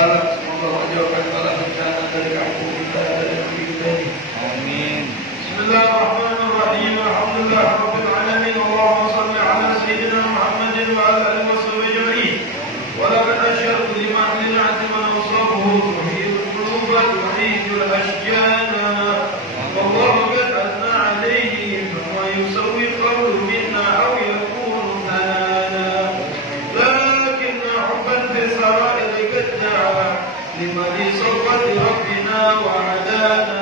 balak. Semoga Allah jauhkan bala bencana dari kampung kita dan negeri kita ini. Amin. Bismillahirrahmanirrahim. Alhamdulillah rabbil alamin. Allahumma shalli ala sayyidina Muhammadin wa ala alihi wa sahbihi ajma'in. Wa laqad asyartu lima li'ati man awsafahu tuhidul qulub wa tuhidul ashjana. Wallahu qad athna alayhi fama yusawwi qawlu minna aw yakunu thanana. Lakinna hubban fi sara'ir qad da'a liman sawwati rabbina wa adana.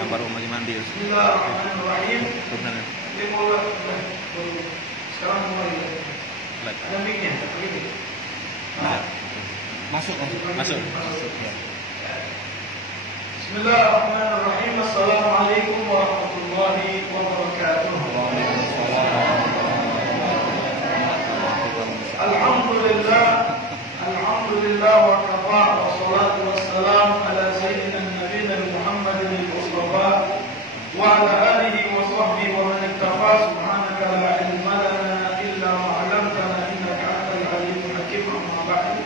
Gambar rumah mandi. Bismillahirrahmanirrahim. Sekarang mulai. Lambingnya, begini. Masuk. Bismillahirrahmanirrahim. Assalamualaikum warahmatullahi wabarakatuh. Alhamdulillah wa kafa wa salatu wassalam ala sayyidina nabiyina Muhammadin al-Mustafa wa ala alihi wa sahbihi wa man ittaqa. Subhanaka la ilma lana illa ma 'allamtana innaka antal alimul hakim. Amma ba'du.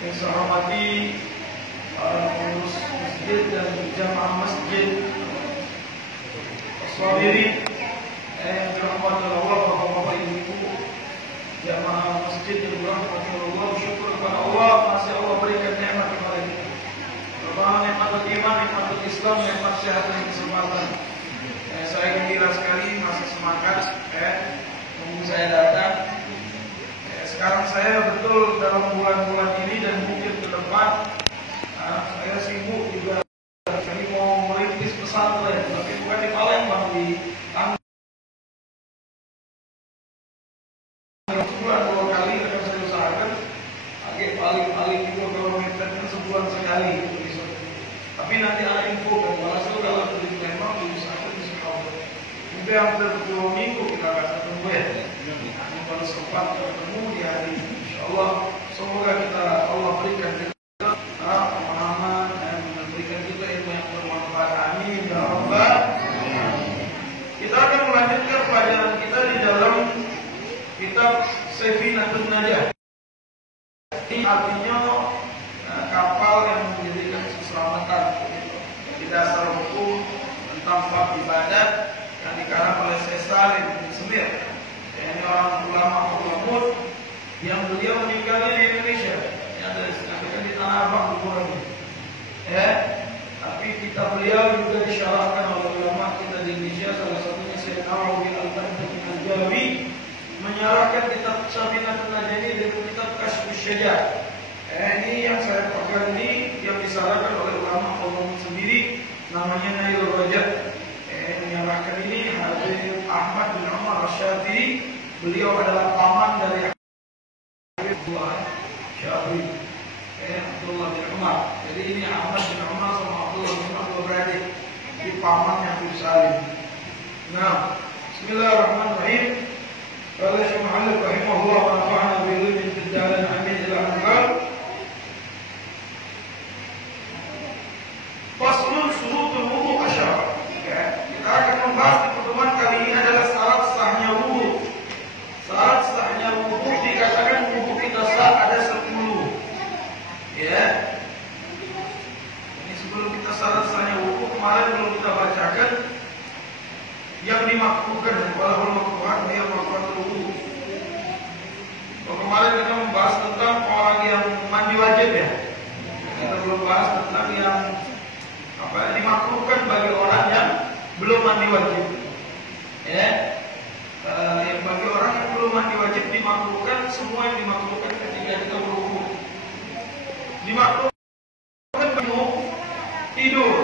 Yang saya hormati para pengurus masjid dan jamaah masjid As-Sabirin, yang dirahmati Allah, bapak-bapak, ibu-ibu, jamaah masjid yang dirahmati Allah, syukur kepada Allah, masih Allah berikan nikmat kepada kita. Pertama nikmat iman, nikmat Islam, nikmat sehat dan kesempatan. Saya gembira sekali, masih semangat, tunggu saya datang. Sekarang saya betul dalam bulan-bulan ini dan mungkin ke depan saya sibuk juga. Saya mau merintis pesantren, tapi bukan di Palembang, di Tangerang. Sebulan 2 kali akan saya usahakan. Paling 2 kilometer kan sebulan sekali. Tapi nanti ada info kan, kalau kalau di Palembang diusahakan di Singapura. Mungkin hampir 2 minggu kita akan ketemu ya. Kalau sempat bertemu di hari ini, insyaallah semoga Allah berikan kita pemahaman dan memberikan kita ilmu yang bermanfaat. Amin ya rabbal alamin. Kita akan melanjutkan pelajaran kita di dalam kitab Safinatun Najah. Ini artinya kapal yang menjadikan keselamatan. Di dasar hukum tentang bab ibadat yang dikarang oleh Syekh Salim bin Semir. Ini orang ulama yang beliau meninggalnya di Indonesia, yang ada di Tanah Abang kuburannya. Tapi kitab beliau juga disyarahkan oleh ulama kita di Indonesia, salah satunya Syekh Nawawi Al-Jawi menyarahkan kitab Safinatun Najah ini dari kitab Kasyfus Syajah. Ini yang saya pegang ini yang disyarahkan oleh ulama sendiri, namanya Nail Rajab. Menyarahkan ini Habib Ahmad bin Umar Asy-Syafi'i. Beliau adalah paman dari Abdullah Syafi'i, Abdullah bin Umar. Jadi ini Ahmad bin Umar sama Abdullah bin Umar beradik, di pamannya Habib Salim. Nah, Bismillahirrahmanirrahim. Qala Syekh Muhammad rahimahullah wa nafa'ana bi ilmin fid darain amin ila al-akhir. Faslun syurutul wudu asyara. Kita akan membahas di pertemuan kali ini adalah syarat sahnya wudu. Syarat sahnya wudu dikatakan wudu kita sah ada 10. Ya. Ini sebelum kita syarat sahnya wudu kemarin belum kita bacakan yang dimakruhkan walaupun makruhan dia makruhan wudu. Kemarin kita membahas tentang orang yang mandi wajib ya. Kita belum bahas tentang yang dimakruhkan bagi orang yang belum mandi wajib. Ya. Yang bagi orang yang belum mandi wajib dimakruhkan semua yang dimakruhkan ketika kita berwudu. Dimakruhkan tidur.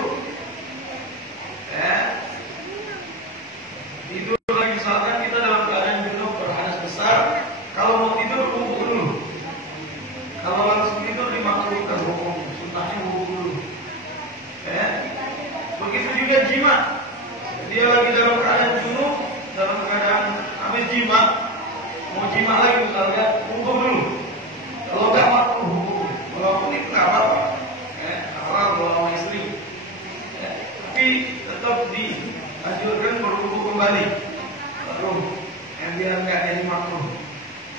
Ya. Tidur lagi misalkan kita dalam keadaan junub berhadas besar, kalau mau tidur wudu dulu. Kalau langsung tidur dimakruhkan hukum sunnahnya wudu dulu. Ya. Begitu juga jima. Dia lagi dalam keadaan junub, dalam keadaan habis jima, mau jima lagi misalnya, wudu dulu. Kalau enggak makruh wudu. Walaupun itu enggak apa-apa. Halal kalau istri. Tapi tetap dianjurkan berwudu kembali. Baru biar enggak jadi makruh.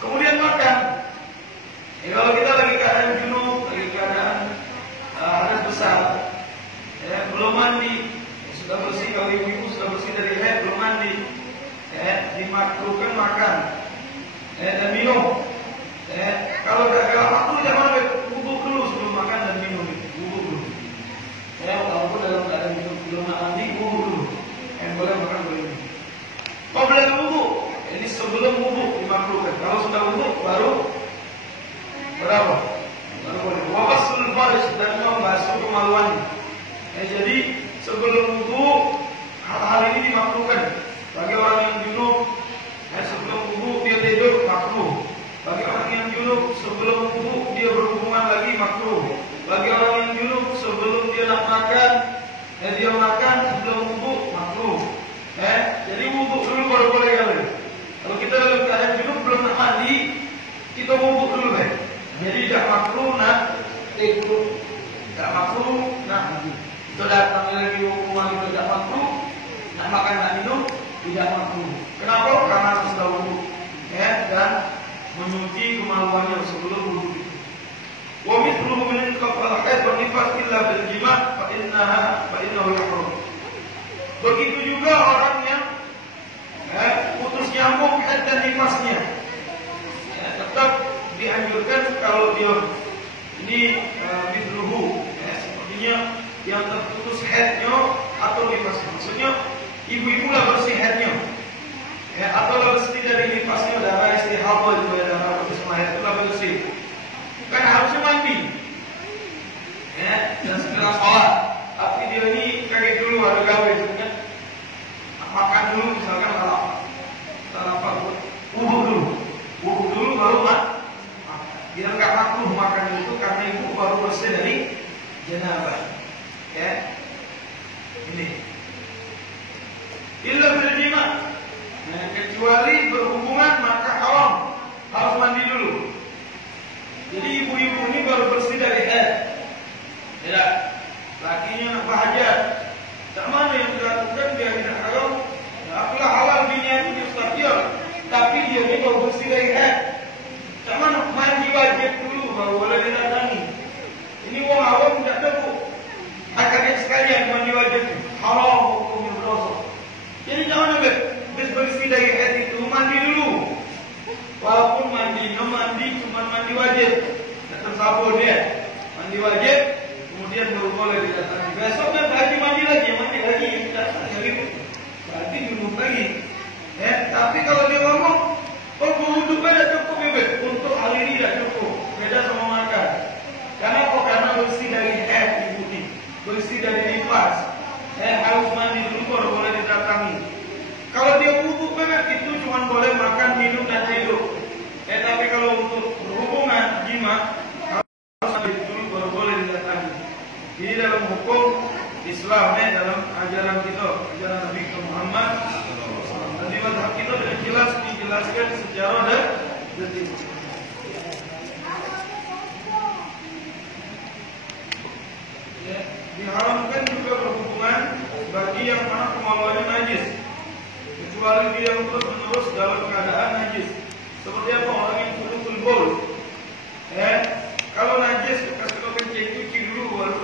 Kemudian makan. Kalau kita lagi keadaan junub, lagi keadaan hadas besar, belum mandi, sudah bersih, kalau ibu-ibu sudah bersih dari haid belum mandi, dimakruhkan makan dan minum. Kalau gak makruh jangan wudu dulu sebelum makan dan minum, wudu dulu. Walaupun dalam keadaan minum belum mandi, wudu dulu. Boleh makan boleh minum. Qabla wudu, ini sebelum wudu dimakruhkan. Kalau sudah wudu baru berapa? Baru boleh. Wa ghaslul farj dan membasuh kemaluan. Jadi sebelum wudu hal-hal ini dimakruhkan. Bagi orang yang junub, sebelum wudu dia tidur makruh. Bagi orang yang junub sebelum wudu dia berhubungan lagi makruh. Bagi orang yang junub sebelum dia nak makan, dia makan sebelum wudu makruh. Jadi wudu dulu baru boleh kali. Kalau kita dalam keadaan junub belum nak mandi, kita wudu dulu kan. Jadi tidak makruh nak tidur, tidak makruh nak mandi. Itu datang lagi hukuman itu tidak makruh, nak makan nak minum tidak makruh. Kenapa? Karena sudah wudu, dan menyuci kemaluannya sebelum wudu. Wa mithluhu min qabla haid wa nifas illa bil jima' fa innahu yahrum. Begitu juga orang yang putus nyambung haid dan nifasnya, tetap dianjurkan kalau dia ini mithluhu, sepertinya yang terputus haidnya atau nifasnya. Maksudnya ibu-ibu lah bersih haidnya, atau lah bersih dari nifasnya, darah istihadah itu darah bersih haid itu lah bersih janabah. Ya. Ini. Illa bil jima'. Nah, kecuali berhubungan maka haram. Harus mandi dulu. Jadi ibu-ibu ini baru bersih dari haid. Tidak. Lakinya nak berhajat. Tak mana yang dilakukan dia tidak haram. Apalah halal binian itu stabil. Tapi dia ini baru bersih dari haid. Tak mana mandi wajib dulu baru boleh didatangi. Ini orang awam tidak tahu. Akhirnya sekalian mandi wajib haram hukumnya berdosa. Jadi jangan ambil bersih dari haid itu mandi dulu. Walaupun mandi cuma mandi wajib. Tak tersabun dia. Mandi wajib kemudian baru boleh didatangi. Besok kan lagi mandi lagi berarti dulu lagi. Ya, tapi kalau dia ngomong, kalau berwudu beda cukup bebek. Untuk hal ini tidak cukup. Beda sama makan. Karena kok karena bersih dari haid diikuti, bersih dari nifas. Harus mandi dulu baru boleh didatangi. Kalau dia wudu bebek itu cuma boleh makan, minum dan hidup. Tapi kalau untuk berhubungan jima harus mandi dulu baru boleh didatangi. Ini dalam hukum Islam, dalam ajaran kita, ajaran Nabi Muhammad. Dan di mazhab kita dengan jelas dijelaskan secara detail. Diharamkan juga berhubungan bagi yang mana kemaluannya najis, kecuali dia yang terus-menerus dalam keadaan najis. Seperti apa orang yang kudu bol. Kalau najis bekas kita kencing cuci dulu baru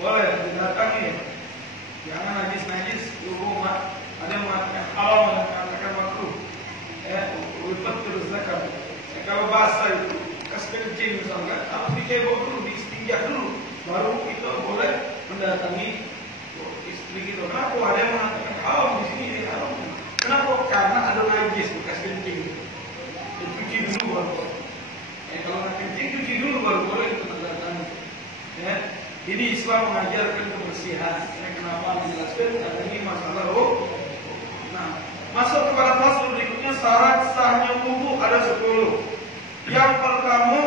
boleh didatangi. Jangan najis dulu ada yang mengatakan haram, ada yang mengatakan makruh. Ulfat terus zakat. Kalau basah itu bekas kencing misalkan harus dicebok dulu, diistinja dulu, baru kita boleh mendatangi istri kita. Kenapa ada yang mengatakan haram di sini ini haram? Kenapa? Karena ada najis bekas kencing. Cuci dulu baru. Kalau nak kencing cuci dulu baru boleh kita mendatangi. Ini Islam mengajarkan kebersihan. Kenapa menjelaskan? Karena ini masalah Nah, masuk kepada fasal berikutnya, syarat sahnya wudu ada 10. Yang pertama,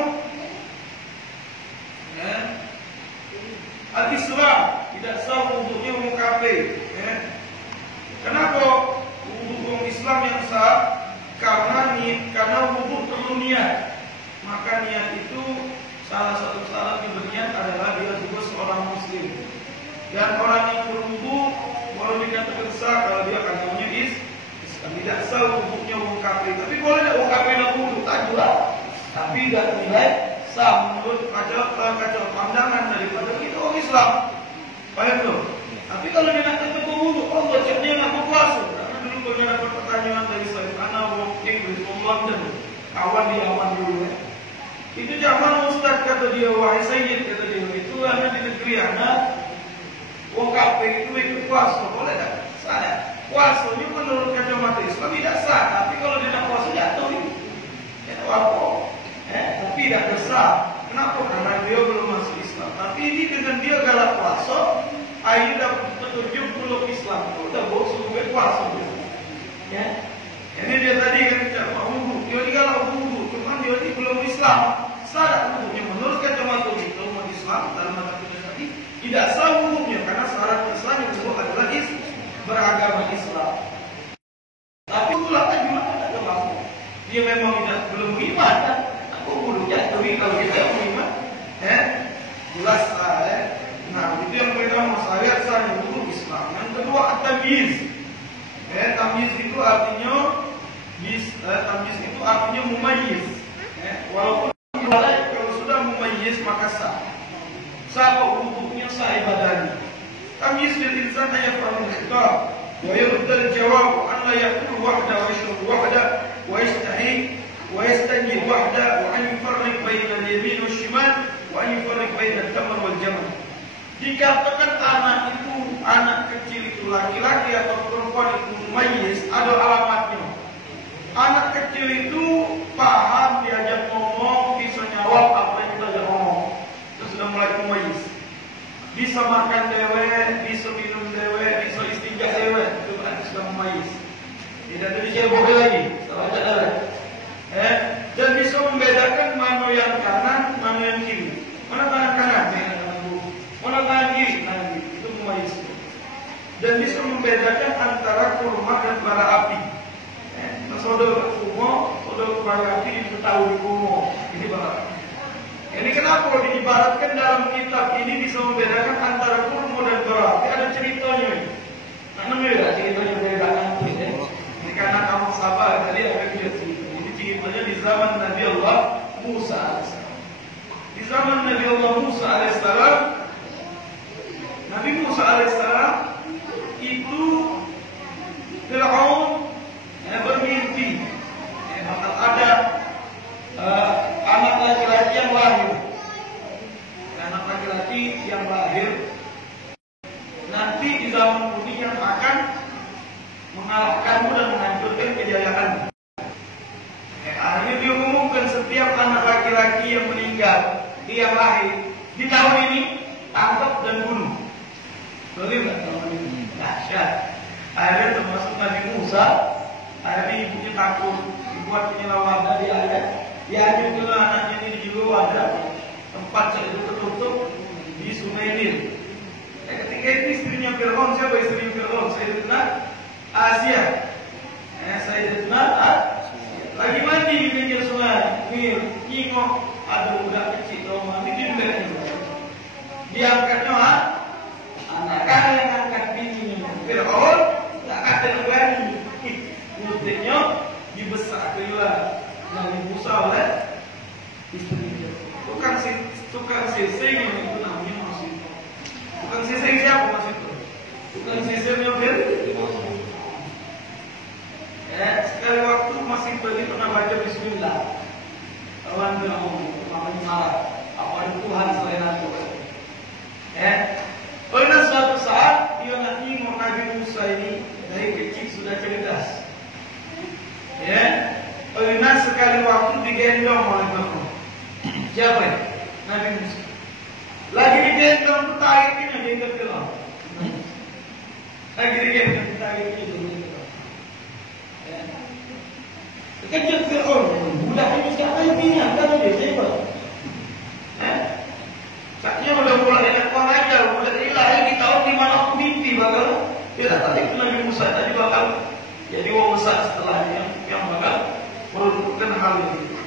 al-Islam, tidak sah wudunya orang kafir. Kenapa wudu orang Islam yang sah? Karena wudu perlu niat. Maka niat itu salah satu syarat berniat adalah dia juga seorang muslim. Dan orang yang berwudu boleh dikatakan sah kalau dia agamanya Islam. Tidak sah wudunya orang kafir. Tapi boleh tidak orang kafir nak wudu? Tak juga. Tapi tidak nilai sah menurut kacau pandangan daripada kita orang Islam. Paham tu? Tapi kalau dia nak tetap berwudu, Allah cakap dia nak berpuasa. Karena dulu pernah dapat pertanyaan dari saya, anak working with London, kawan di awan dulu. Itu zaman Ustaz kata dia, wahai Sayyid kata dia, itu anak di negeri anak, orang kafir itu ikut puasa, boleh tak? Saya puasanya menurut kacamata Islam tidak sah, tapi kalau dia nak puasa jatuh ini, jatuh apa? Tapi tidak sah. Kenapa? Karena dia belum masuk Islam. Tapi ini dengan dia galak puasa, akhirnya dapat petunjuk belum Islam. Udah bos suruh puasa. Ini dia tadi kan cakap wudu, dia ni galak wudu, cuma dia ni belum Islam. Sah tak wudunya menurut kacamata kita umat Islam dalam mata kita tadi tidak sah wudunya karena syarat Islam yang kedua adalah beragama Islam. Tapi itulah kan juga ada mampu. Dia memang belum iman kan? Aku wudunya tapi kalau kita iman, jelas sah. Nah itu yang pertama syarat sah wudu Islam. Yang kedua at-tamyiz. Tamyiz itu artinya mumayyiz. Walaupun kalau sudah mumayyiz maka sah. Sah wudunya sah ibadahnya. Tamyiz lil insan yafhamu al-khitab wa yurd al-jawab an la yaqul wahda wa yashrub wahda wa yastahi wa yastanji wahda wa an yufarriq baina al-yamin wa al-shimal wa an yufarriq baina al-tamr wal jamal. Dikatakan anak itu, anak kecil itu laki-laki atau perempuan itu mumayyiz, ada alamatnya. Anak kecil itu paham, diajak ngomong, bisa jawab apa yang kita ajak ngomong. Itu sudah mulai mumayyiz. Bisa makan dewe, bisa minum dewe, bisa istinja dewe. Itu berarti sudah mumayyiz. Tidak ada dicebok lagi. Dan bisa membedakan mana yang kanan, mana yang kiri. Mana tangan kanan, mana tangan laki-laki itu tahu di kumo. Ini bahasa. Ini kenapa kalau diibaratkan dalam kitab ini bisa membedakan antara kurma dan berapi? Ada ceritanya ini. Nah, namanya ceritanya bedakan ini karena kamu sabar tadi ada cerita. Ini ceritanya di zaman Nabi Allah Musa alaihissalam. Di zaman Nabi Allah Musa alaihissalam, Nabi Musa alaihissalam itu Fir'aun bermimpi bakal ada anak laki-laki yang lahir. Anak laki-laki yang lahir nanti di zaman bumi yang akan mengalahkanmu dan menghancurkan kejayaanmu. Akhirnya dia mengumumkan setiap anak laki-laki yang meninggal, yang lahir di tahun ini tangkap dan bunuh. Boleh nggak tahun ini? Dahsyat. Akhirnya termasuk Nabi Musa. Akhirnya ibunya takut, dibuat penyelawanan di ayat. Dia juga anaknya ini juga wadah tempat itu tertutup di Sungai Nil. Ketika itu istrinya Fir'aun, siapa istri Fir'aun? Sayyidatina Asia. Sayyidatina lagi mandi di pinggir sungai Nil. Nyingok ada budak kecil kalau mandi di bawah juga. Diangkatnya anak kan yang angkat bininya Fir'aun, tak kata berani. Mulutnya dibesar keluar Nabi Musa oleh istrinya. Tukang sisir yang itu namanya masih. Tukang sisir siapa masih itu? Tukang sisirnya Fir'aun. Sekali waktu masih pernah baca Bismillah. Lawan Fir'aun, namanya marah. Apa ada Tuhan selain aku? Pada suatu saat dia nanti mau Nabi Musa ini dari kecil sudah cerdas. Pernah sekali waktu digendong oleh Fir'aun. Siapa ya? Nabi Musa. Lagi digendong itu tariknya dia ke Fir'aun. Lagi digendong tariknya dia ke Fir'aun. Kejut Fir'aun. Budak ini siapa yang punya? Kan dia siapa? Saatnya udah mulai enak aja. Udah lahir di tahun di mana aku mimpi bakal. Tidak tadi Nabi Musa tadi bakal jadi orang besar setelahnya yang bakal merupakan hal ini.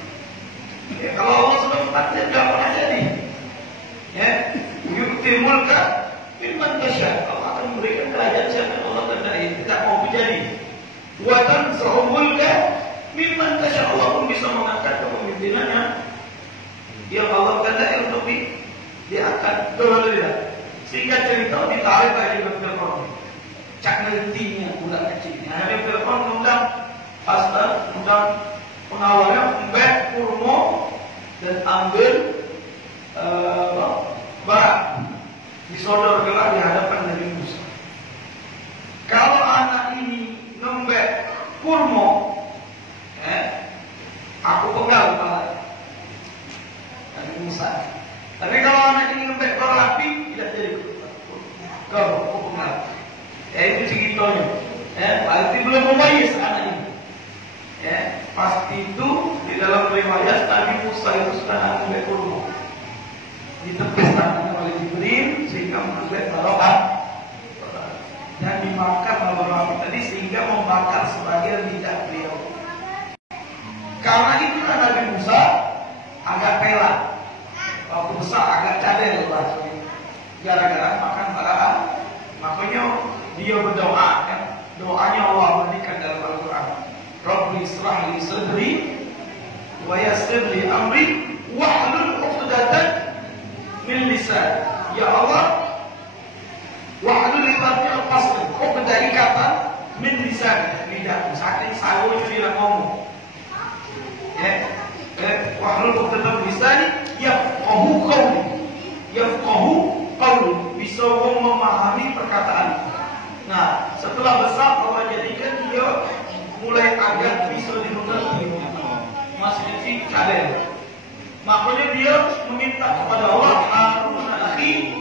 Kalau Allah sudah mengatakan tidak pernah jadi. Yu'til mulka mimman tasya. Allah akan memberikan kerajaan siapa yang Allah kehendaki. Tidak mau menjadi. Wa tanza'ul mulka mimman tasya. Allah pun bisa mengangkat kepemimpinannya yang Allah kehendaki untuk diangkat. Sehingga cerita ditarik lagi ke Fir'aun. Cak ngertinya budak kecilnya. Akhirnya Fir'aun undang pengawalnya membek kurma dan ambil barang disodorkan di hadapan Nabi Musa. Kalau anak ini ngembek kurma, aku pegang kepala Nabi Musa. Tapi kalau anak ini ngembek bara api, tidak jadi. Kau pegang. Itu segitunya. Berarti belum memayis anak ini. Pasti itu di dalam riwayat Nabi Musa itu sudah ngembek kurma. Ditepis tangannya oleh Jibril sehingga mengembek barokah dan dimakan barokah api tadi sehingga membakar sebagian lidah beliau. Karena itulah Nabi Musa agak pelak. Waktu besar agak cadel gara-gara makan barokah. Makanya dia berdoa kan? Doanya Allah berikan dalam Al-Quran. Rabbi israh li sadri wa yassir li amri wahlul 'uqdatan min lisan. Ya Allah, wahlul lisannya lepaskan. Dari kata min lisan, lidah. Saking sawo dia ngomong. Wahlul 'uqdatan min lisan yafqahu qawli. Yafqahu qawli, bisa memahami perkataan. Nah, setelah besar Allah jadikan dia mulai agak bisa dimengerti. Masih kecil cadel. Makanya dia meminta kepada Allah, Harun akhi,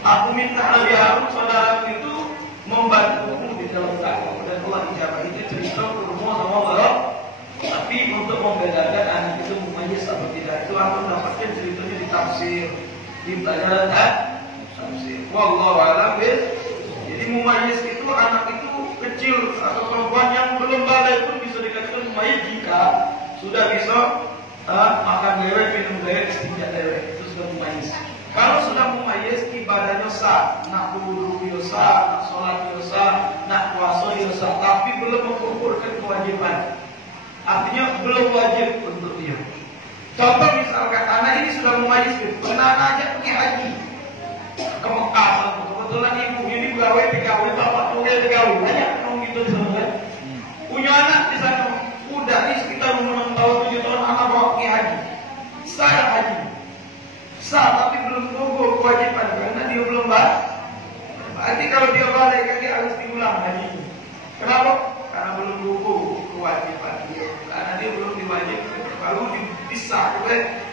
aku minta Nabi Harun saudara itu membantuku di dalam dakwah dan Allah ijabah. Itu cerita kurma sama barok. Tapi untuk membedakan anak itu mumayyiz atau tidak, itu aku dapatkan ceritanya di tafsir, di pelajaran tafsir. Wallahu a'lam. Jadi mumayyiz itu anak itu kecil atau perempuan yang belum balik pun bisa dikatakan mumayyiz jika sudah bisa makan dewek, minum dewek, istinja dewek, itu sudah mumayyiz. Kalau sudah mumayyiz, ibadahnya sah, nak wudu sah, nak sholat sah, nak puasa sah, tapi belum mengumpulkan kewajiban. Artinya belum wajib untuk dia. Contoh misalkan anak ini sudah mumayyiz, pernah aja pergi haji ke Mekah, kebetulan ibu ini pegawai TKW, bapak kuliah TKW, banyak orang gitu sebenarnya. Punya anak di sana, udah nih sekitar 6 tahun, 7 tahun anak bawa pergi haji. Sah haji. Sah tapi belum gugur kewajiban karena dia belum balik. Berarti kalau dia balik kan dia harus diulang haji. Kenapa? Karena belum gugur kewajiban dia. Karena dia belum diwajibkan. Baru dipisah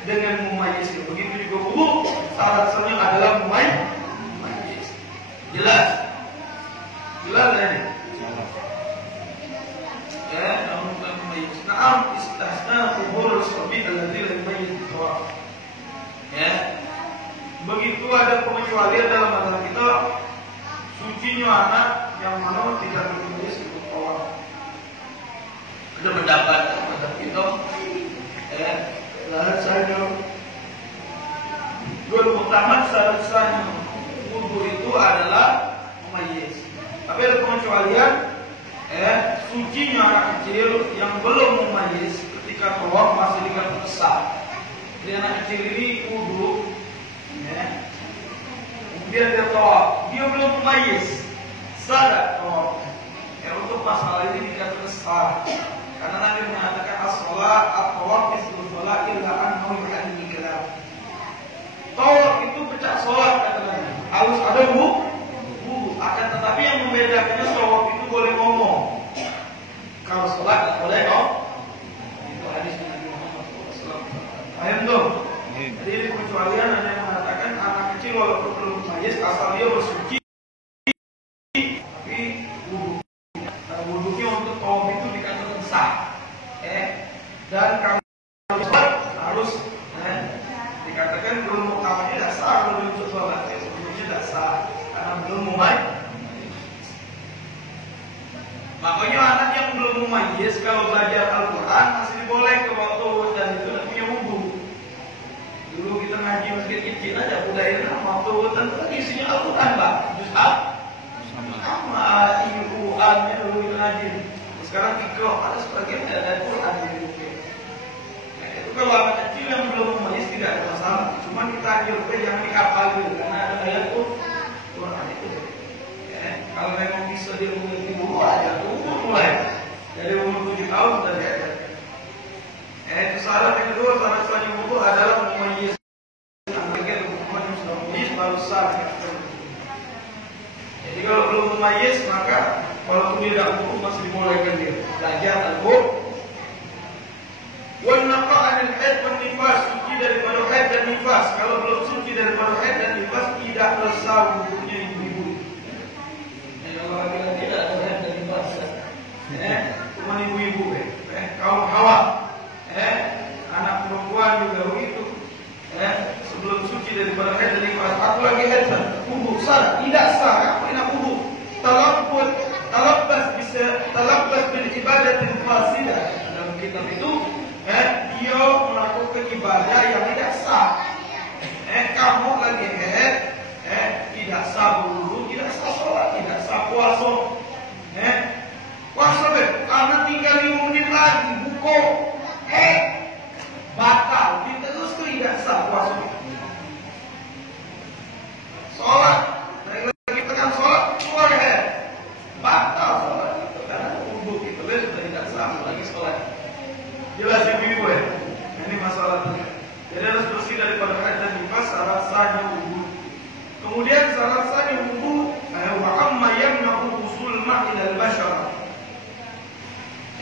dengan mumayyiz. Begitu juga wudu, syarat-syaratnya adalah mumayyiz. Jelas? Jelas ini? Ya, namun bukan mumayyiz. Na'am istahsana kuburul sabi alladzi la yumayyiz tawaf. Ya, begitu ada pengecualian dalam mazhab kita, sucinya anak yang mana tidak bertulis untuk tawaf. Ada pendapat dalam mazhab kita, syarat sahnya gol utama syarat sahnya wudu itu adalah mumayyiz. Tapi ada pengecualian, sucinya anak kecil yang belum mumayyiz ketika tawaf masih dikatakan sah. Jadi anak kecil ini wudu, kemudian dia tawaf, dia belum mumayyiz, sah tawaf. Untuk masalah ini dikatakan sah, karena Nabi mengatakan as-shalat at-tawaf mislu shalat illa annahu yu'addi kalam. Tawaf itu pecah sholat kata Nabi. Harus ada wudu, akan tetapi yang membedakannya tawaf itu boleh ngomong. Kalau sholat tidak boleh ngomong. Itu hadis Nabi Muhammad SAW. Paham dong? Jadi ini pengecualian hanya mengatakan anak kecil walaupun belum mumayyiz asal dia bersuci, tapi wudu. Wudunya untuk tawaf itu dikatakan sah. Dan kalau sholat harus dikatakan belum muktamad tidak sah kalau untuk sholat. Wudunya tidak sah karena belum mumayyiz. Makanya anak yang belum mumayyiz kalau belajar Al-Quran masih boleh ke waktu dan itu tidak punya wudu. Dulu kita ngaji masjid kecil aja, budaya waktu tentu lagi isinya Al-Quran, Pak. Juz' sama Al-Qurannya dulu kita ngaji. Sekarang ikro ada sebagian ada Al-Quran di buku. Itu kalau anak kecil yang belum mumayyiz tidak ada masalah. Cuma kita anjurkan jangan dihafal dulu karena ada ayat Quran itu. Kalau memang bisa dia mengerti dulu aja, mulai dari umur 7 tahun sudah diajarkan. Itu syarat yang kedua, syarat selanjutnya wudu adalah mumayyiz. Antara hukuman yang sudah mumayyiz baru sah. Jadi kalau belum mumayyiz maka walaupun dia tidak wudu masih dibolehkan dia belajar al-wudu. Wan naqa'anil haid wan nifas, suci daripada haid dan nifas. Kalau belum suci daripada haid dan nifas tidak sah wudunya ibu-ibu. Kalau laki-laki tidak ada haid dan nifas, cuma ibu-ibu, kaum hawa, anak perempuan juga begitu, sebelum suci daripada haid dan nifas. Aku lagi haid, wudu sah, tidak sah. Apa enak wudu? Talabbas bil ibadatil fasidah. Dalam kitab itu, dia melakukan ibadah yang tidak sah. Kamu lagi haid, tidak sah wudu, tidak sah sholat, tidak sah puasa. Puasa karena tinggal 5 menit lagi buka, batal. Kita terus tidak sah puasa. Sholat, lagi tekan sholat, keluar batal sholat itu karena wudu itu sudah tidak sah lagi sholat. Jelas ibu-ibu ya? Ini masalahnya. Jadi harus bersih daripada haid dan nifas, syarat sahnya wudu. Kemudian syarat sahnya wudu wa amma yamna'u usul ma'il al-bashara.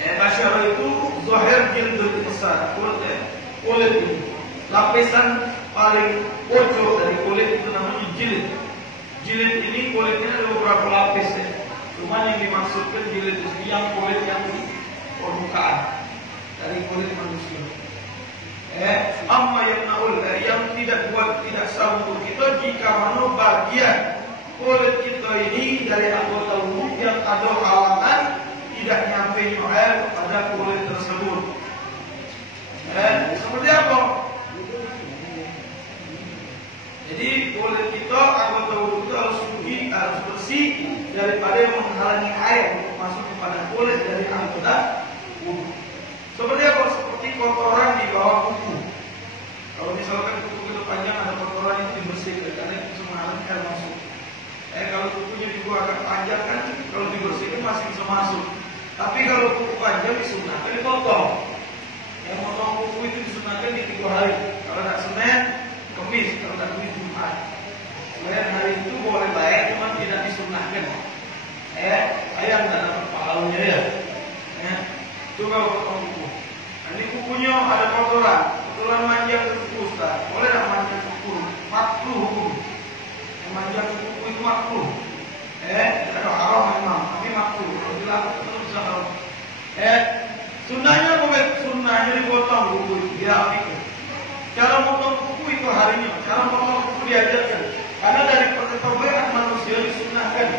Bashara itu zahir jildul insan, kulit ini. Lapisan paling pojok dari kulit itu namanya jilid. Jilid ini kulitnya ada beberapa lapis ya. Cuma yang dimaksudkan jilid itu yang kulit yang di permukaan dari kulit manusia. Amma yang tidak buat tidak sah untuk kita jika mana bagian kulit kita ini dari anggota tubuh yang ada halangan tidak nyampe air pada kulit tersebut. itu hari. Kalau nak Senin, Kamis, kalau nak Kamis Jumat. Selain hari itu boleh baik, cuma tidak disunahkan. Ayam tak dapat pahalanya ya. Itu kalau potong kuku. Ini kukunya ada kotoran, kotoran manjang ke kuku Ustaz. Boleh tak manjang kuku? Makruh hukum. Manjang kuku itu makruh. Ada haram memang, tapi makruh. Kalau dilakukan terus bisa haram. Sunnahnya boleh, sunnahnya dipotong kuku itu, dirapikan. Cara potong kuku itu harinya, cara potong kuku diajarkan. Karena dari perkembangan manusia disunahkan,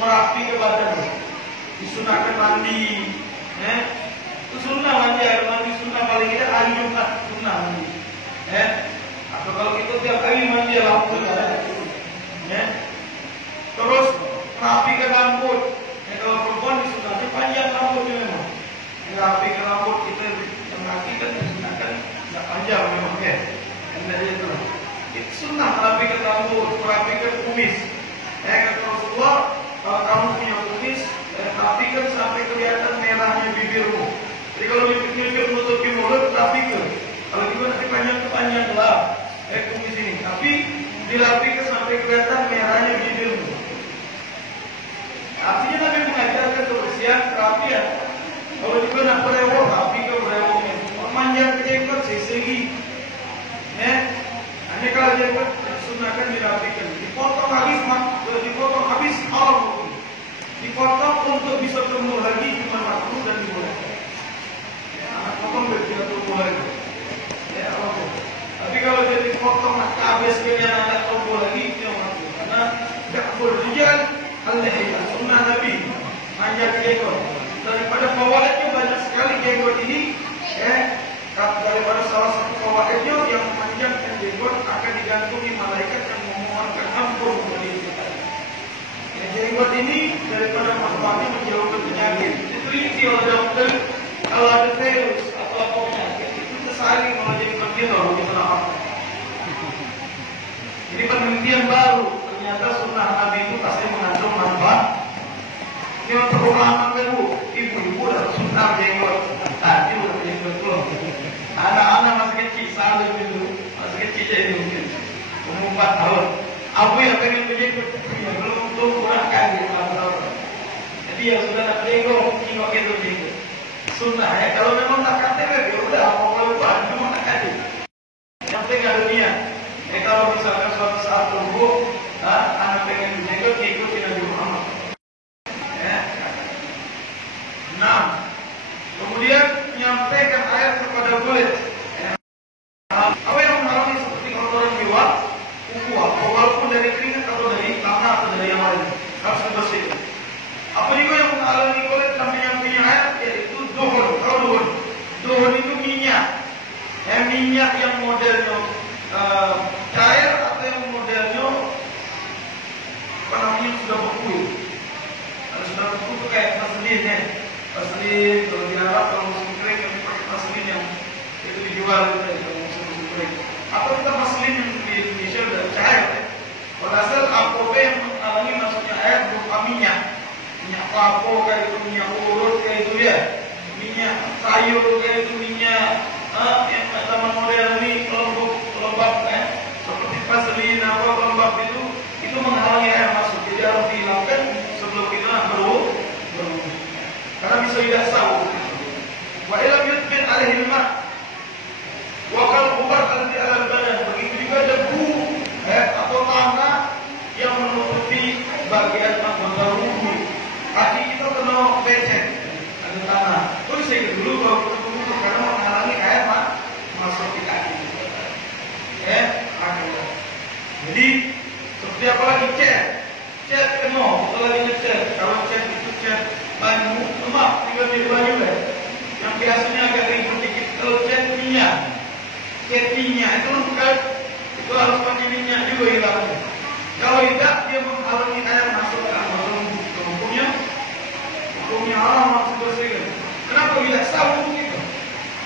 merapi ke badan, disunahkan mandi, itu sunnah mandi, air mandi sunnah paling tidak hari Jumat sunnah mandi, atau kalau kita tiap kali mandi alhamdulillah, terus merapi ke rambut, kalau perempuan disunahkan panjang rambutnya memang, merapi ke rambut kita yang laki kan disunahkan tidak panjang memang, dari itu. Itu sunnah merapikan rambut, merapikan kumis. Kata Rasulullah, kalau kamu punya kumis, rapikan sampai kelihatan merahnya bibirmu. Jadi kalau bibir menutupi mulut, rapikan. Kalau juga nanti panjang gelap, kumis ini. Tapi dirapikan sampai kelihatan merahnya bibirmu. Artinya Nabi mengajarkan kebersihan, kerapian. Kalau juga nak berewok, rapikan berewoknya. Memanjang jenggot, segi. Ini kalau jenggot sunahkan dirapikan, dipotong habis haram, dipotong untuk bisa tumbuh lagi cuma makruh dan dibolehkan. Anak potong tidak tumbuh lagi. Tapi kalau jadi potong habis kalian anak tumbuh lagi itu makruh, karena tidak berjalan al-lihya sunnah Nabi manjang jenggot. Daripada fawaidnya banyak sekali jenggot ini, daripada salah satu fawaidnya yang memanjangkan jenggot akan digantungi malaikat yang memohonkan ampun bagi kita. Jenggot ini daripada manfaatnya menjauhkan penyakit. Diteliti oleh dokter kalau ada virus atau apa penyakit itu tersaring kalau jenggot kita begitu apa. Ini penelitian baru, ternyata sunnah Nabi itu pasti mengandung manfaat. Ini untuk ulama baru, ibu-ibu dan sunnah jenggot. Tadi udah jenggot belum. Anak-anak masih kecil, salah dulu, masih kecil jadi mungkin umur 4 tahun. Aku yang pengen berjenggot, ya belum kurang kaget Jadi yang sudah nak jenggot, tengok itu jenggot. Sunnah ya, kalau memang tak KTP, ya udah apa boleh buat, cuma nak kaget. Yang penting ada niat. Kalau misalkan suatu saat tumbuh, anak pengen berjenggot, ikuti Nabi Muhammad. Kemudian menyampaikan ayat kepada kulit. Apa yang menghalangi seperti kotoran jiwa, kuku, walaupun dari keringat atau dari tanah atau dari yang lain, harus dibersihkan. Apa juga yang menghalangi kulit dan menyampaikan ayat, yaitu duhun. Tahu duhun? Duhun itu minyak. Minyak yang modelnya cair atau yang modelnya apa namanya sudah beku. Kalau sudah beku itu kayak vaseline. Vaseline kalau di Arab kalau musim kering kami pakai vaseline yang itu dijual kalau musim kering. Atau kita vaseline yang di Indonesia sudah cair. Padahal APOP yang menghalangi masuknya air berupa minyak kelapa kayak itu, minyak urut kayak itu ya, minyak sayur kayak itu, minyak yang sama model ini lembab seperti vaseline apa lembab itu menghalangi air masuk. Jadi harus dihilangkan sebelum kita berwudu. Karena bisa tidak sah. Wa ilam yutbin alaihi al-ma' wa qalbubat alladhi 'ala al-badan. Begitu juga debu atau tanah yang menutupi bagian anggota wudu. Kaki kita kena becek, ada tanah. Terus saya dulu kalau kita wudu karena menghalangi air masuk di kaki. Jadi seperti apa lagi cat kena, kalau lagi ngecat. Kalau cat itu cat banyu, lemak, tinggal jadi banyu kan. Yang biasanya agak ribet dikit. Kalau cat minyak itu kan itu harus pakai minyak juga hilangnya. Kalau tidak dia menghalangi air masuk ke anggota hukumnya haram masuk bersihkan. Kenapa tidak sah itu?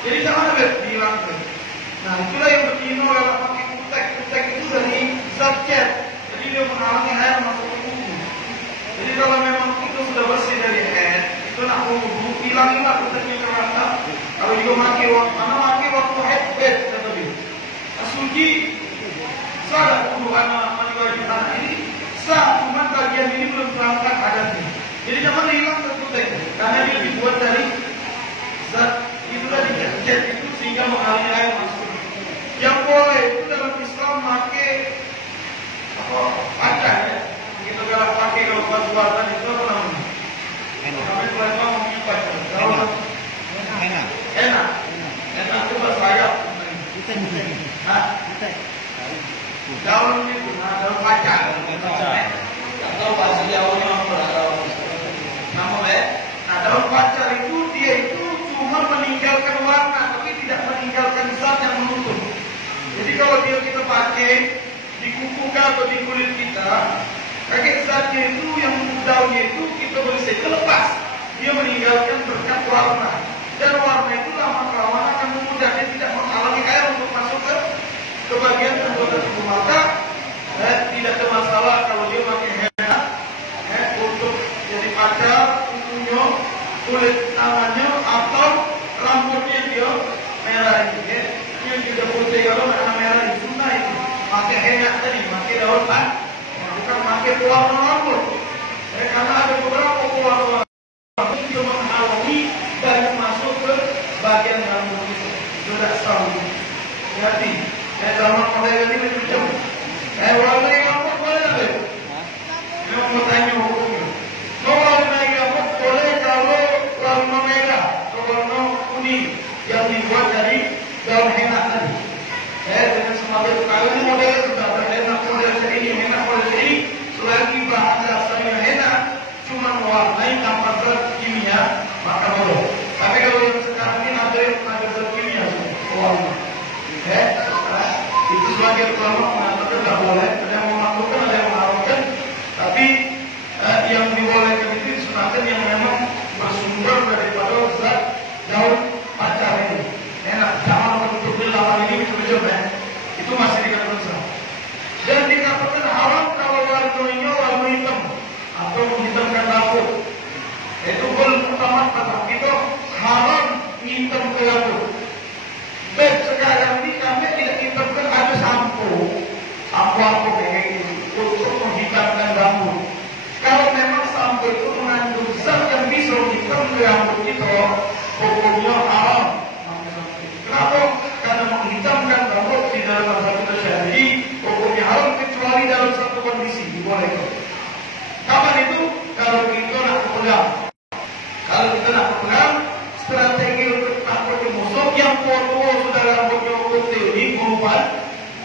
Jadi jangan ada dihilangkan. Nah itulah yang betina kalau pakai kutek itu dari zat cat. Jadi dia menghalangi air masuk ke kuku. Jadi kalau memang itu sudah bersih dari air, itu nak wudu, hilangilah kuteknya ke rata. Kalau juga maki waktu haid kata dia. Asuji saya kudu anak wajib anak ini sah, cuma bagian ini belum terangkat adatnya. Jadi jangan hilang tertutup karena dia dibuat dari zat itulah dicat itu sehingga mengalir air masuk. Yang boleh itu dalam Islam pakai kaca ya. Kita kalau pakai kalau buat buatan itu apa namanya? Namanya kalau itu ngomongnya kaca. Enak coba sayap. Hah? Daun itu, daun kaca. Tidak tahu bahasa Jawanya apa? Namanya, daun kaca itu dia itu cuma meninggalkan warna, tapi tidak meninggalkan zat yang menutup. Jadi kalau dia kita pakai di kuku atau di kulit kita, pakai zatnya itu yang daunnya itu kita boleh saja lepas. Dia meninggalkan berkat warna, dan warna itu lama-lama akan memudar, dia tidak menghalangi air untuk masuk ke bagian anggota tubuh. Maka tidak ada masalah kalau dia pakai henna untuk jadi pacar kukunya, kulit tangannya atau rambutnya dia merah ini ya. Yang juga putih kalau warna merah itu sunnah itu. Pakai henna tadi, pakai daun bukan pakai pewarna rambut. Karena ada beberapa pewarna rambut itu menghalangi dan masuk ke bagian rambut itu. Sudah tahu. Jadi zaman modern ini macam warna rambut boleh tak? Memang mau tanya hukumnya. Warna rambut boleh kalau warna merah atau warna kuning yang dibuat dari daun henna tadi. Dengan semakin kalau ini model sudah henna model ini selagi bahan dasarnya henna cuma mewarnai tanpa zat kimia maka boleh. Tapi kalau yang sekarang ini ada yang ada zat kimia warna. Itu sebagai ulama mengatakan tidak boleh, ada yang memakruhkan, ada yang mengharamkan. Tapi yang dibolehkan itu disunahkan yang memang bersumber daripada zat daun pacar ini. Enak, jangan menutup lawan ini betul ya. Itu masih dikatakan sah. Dan dikatakan haram kalau warnanya warna hitam atau menghitamkan rambut. Itu pertama kata itu haram hitam ke rambut. Sekarang ini kami tidak hitamkan ada sampo kayak ini untuk menghitamkan rambut. Kalau memang sampo itu mengandung zat yang bisa menghitamkan rambut itu, hukumnya haram. Kenapa? Karena menghitamkan rambut di dalam satu syari'i hukumnya haram kecuali dalam satu kondisi dibolehkan. Kapan itu? Kalau kita nak pegang. Kalau kita nak pegang, strategi untuk takut musuh yang foto sudah rambutnya putih ini berubah,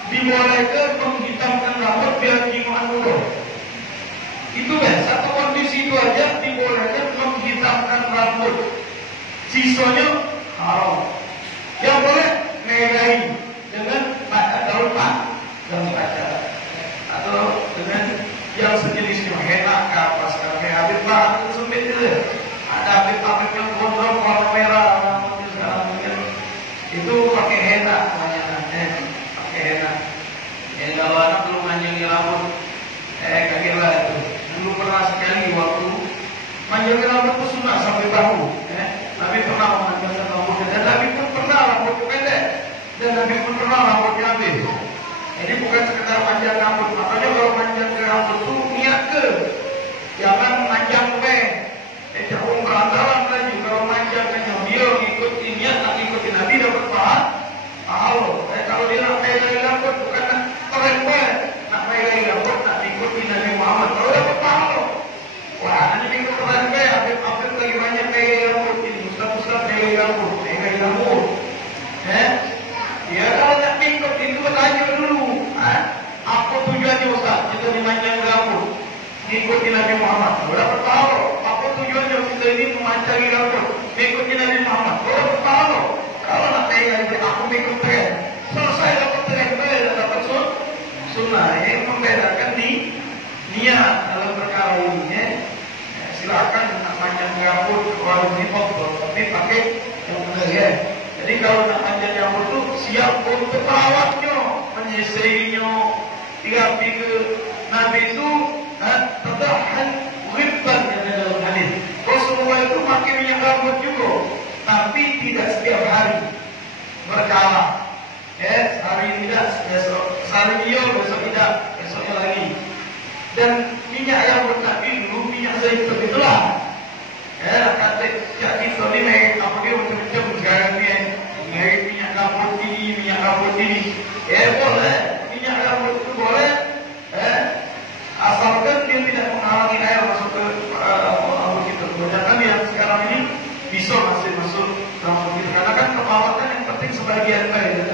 dibolehkan menghitamkan rambut biar jimat mudah. Itu ya, satu kondisi itu aja dibolehkan menghitamkan rambut. Sisanya haram. Yang boleh ngegai dengan daun kaca atau dengan yang sejenisnya henna ke apa sekarang habis bahan itu sempit itu. Ada habis yang gondrong warna merah rambutnya sekarang itu pakai henna namanya, pakai henna. Yang kalau anak belum manjangin rambut, kaget lah itu. Dulu pernah sekali waktu manjangin rambut itu sunnah sampai bahu. Nabi pernah memanjangkan rambutnya dan Nabi pun pernah rambutnya pendek dan Nabi pun pernah rambutnya habis. Ini bukan sekedar panjang rambut, makanya kalau panjang rambut itu niat ke, jangan panjang ke. Jauh berantaran lagi kalau manjangkannya dia ngikuti niat nak ngikuti Nabi dapat pahala. Kalau dia nak pegang rambut bukan nak keren banget, nak pegang rambut nak ngikuti Nabi Muhammad kalau dapat pahala. Wah nanti minggu keren banget, apa lagi banyak pegang rambut ini, ustaz pegang rambut. Ya kalau nak ngikut itu bertanya dulu, apa tujuannya ustaz? Kita dimanjang rambut, ngikuti Nabi Muhammad kalau dapat pahala. Tujuannya kita ini memancangi rambut, mengikuti Nabi Muhammad. Kalau bertahu, kalau nak pegang aku mengikut tren, selesai dapat tren, dapat sunnah. Yang membedakan di niat dalam perkara ini. Silakan nak panjang rambut, kalau ini tapi pakai yang benar ya. Jadi kalau nak panjang rambut itu siap untuk perawatnya, menyisirinya, diambil ke Nabi itu, terdahan ribban yang ada dalam hadis. Rasulullah itu pakai minyak rambut juga, tapi tidak setiap hari, berkala. hari iya, besok tidak, besoknya lagi. Dan minyak yang bernabi dulu minyak zaitun itulah. Ya, kata jadi ini apa dia macam-macam sekarang ni, minyak kapur ini, boleh, minyak kapur itu boleh, asalkan dia tidak menghalangi air masuk ke kita. Kebanyakan yang sekarang ini bisa masih masuk dalam kita, karena kan perawatan yang penting sebagian air.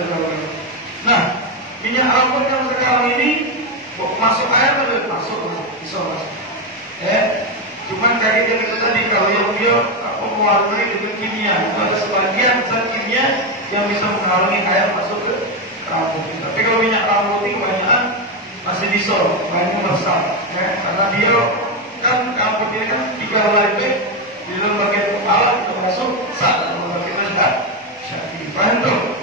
Nah, minyak kapur yang sekarang ini masuk air atau masuk, bisa masuk. Cuman kayak dia tadi kalau yang dia mewarnai dengan kimia, itu ada sebagian zat kimia yang bisa menghalangi air masuk ke rambut. Tapi kalau minyak rambut itu kebanyakan masih bisa, banyak meresap, karena dia kan rambut ini kan 3 helai di dalam bagian kepala itu masuk saat dalam bagian rendah. Syakir, paham tu?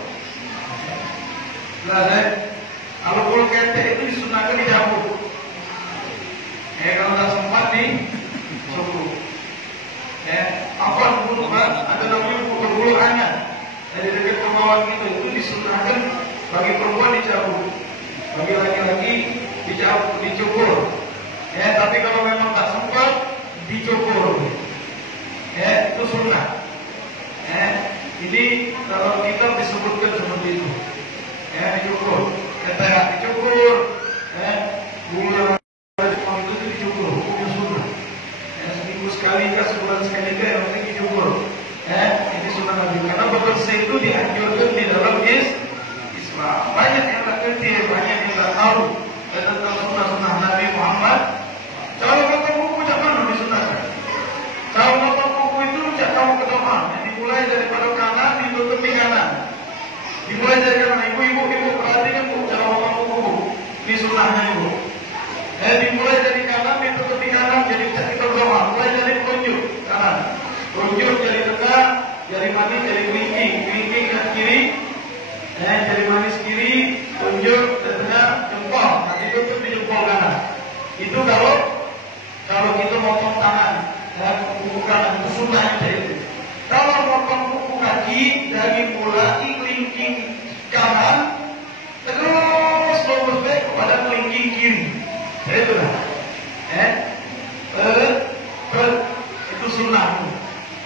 Kalau bulu ketek itu disunahkan di dapur. Kalau tak sempat di suku. Apa bulu ada namanya bulu hangat. Dari dekat kemauan itu disunahkan bagi perempuan dicabut, bagi laki-laki dicukur. Tapi kalau memang tak sempat dicukur. Itu sunnah. Ini kalau kita disebutkan seperti itu. Dicukur. Kata dicukur. Bulu itu dicukur, hukumnya sunnah. Seminggu sekali kah, sebulan sekali kah, yang penting dicukur. Ini sunnah Nabi. Karena bebersih itu dianjurkan di dalam Islam. Banyak yang tak kerti, banyak yang tak tahu tentang sunnah-sunnah Nabi Muhammad. Kalau potong kuku macam mana disunahkan? Kalau potong kuku itu macam kamu ke depan. Dimulai daripada kanan, ditutup di kanan. Dimulai dari kanan. Ibu perhatikan bu, cara potong kuku. Ini sunnahnya ibu. Dimulai dari kanan, ditutup di kanan, jadi kita berdoa. Mulai dari telunjuk kanan, telunjuk jari tengah, jari manis, jari kelingking ke kiri, jari manis kiri, telunjuk tengah, jempol, nanti tutup di jempol kanan. Itu kalau kita potong tangan, kuku kanan itu sunnahnya itu. Kalau potong kuku kaki dari mulai kelingking kanan, terus lurus kepada kelingking kiri. Itulah, itu sunnah.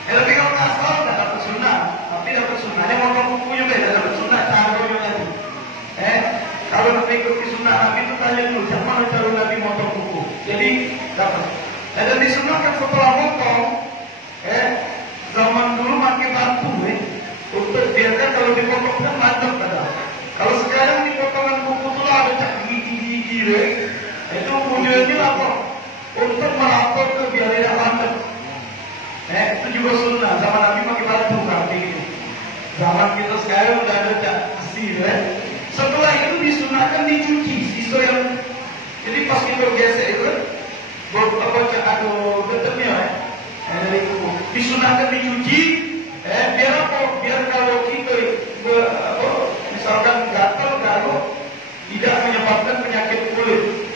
Tapi kalau kasar tidak dapat sunnah, tapi dapat sunnahnya potong kuku juga tidak dapat sunnah, caranya tadi. Kalau nak ikuti sunnah Nabi itu tanya dulu, macam mana cara Nabi potong kuku. Jadi dapat. Dan disunahkan setelah potong, zaman dulu pakai batu, untuk biarkan kalau dipotong kan mantap pada. Kalau sekarang dipotongan kuku itu ada cak gigi-gigi, itu tujuannya apa? Untuk melapor ke biar tidak mantap. Itu juga sunnah. Zaman Nabi pakai batu seperti itu. Zaman kita sekarang sudah ada cak besi. Setelah itu disunahkan dicuci. Sisa yang jadi pas kita gesek itu, apa cak ada getarnya, dari kuku. Disunahkan dicuci. Biar apa? Biar kalau kita misalkan gatal kalau tidak menyebabkan penyakit kulit.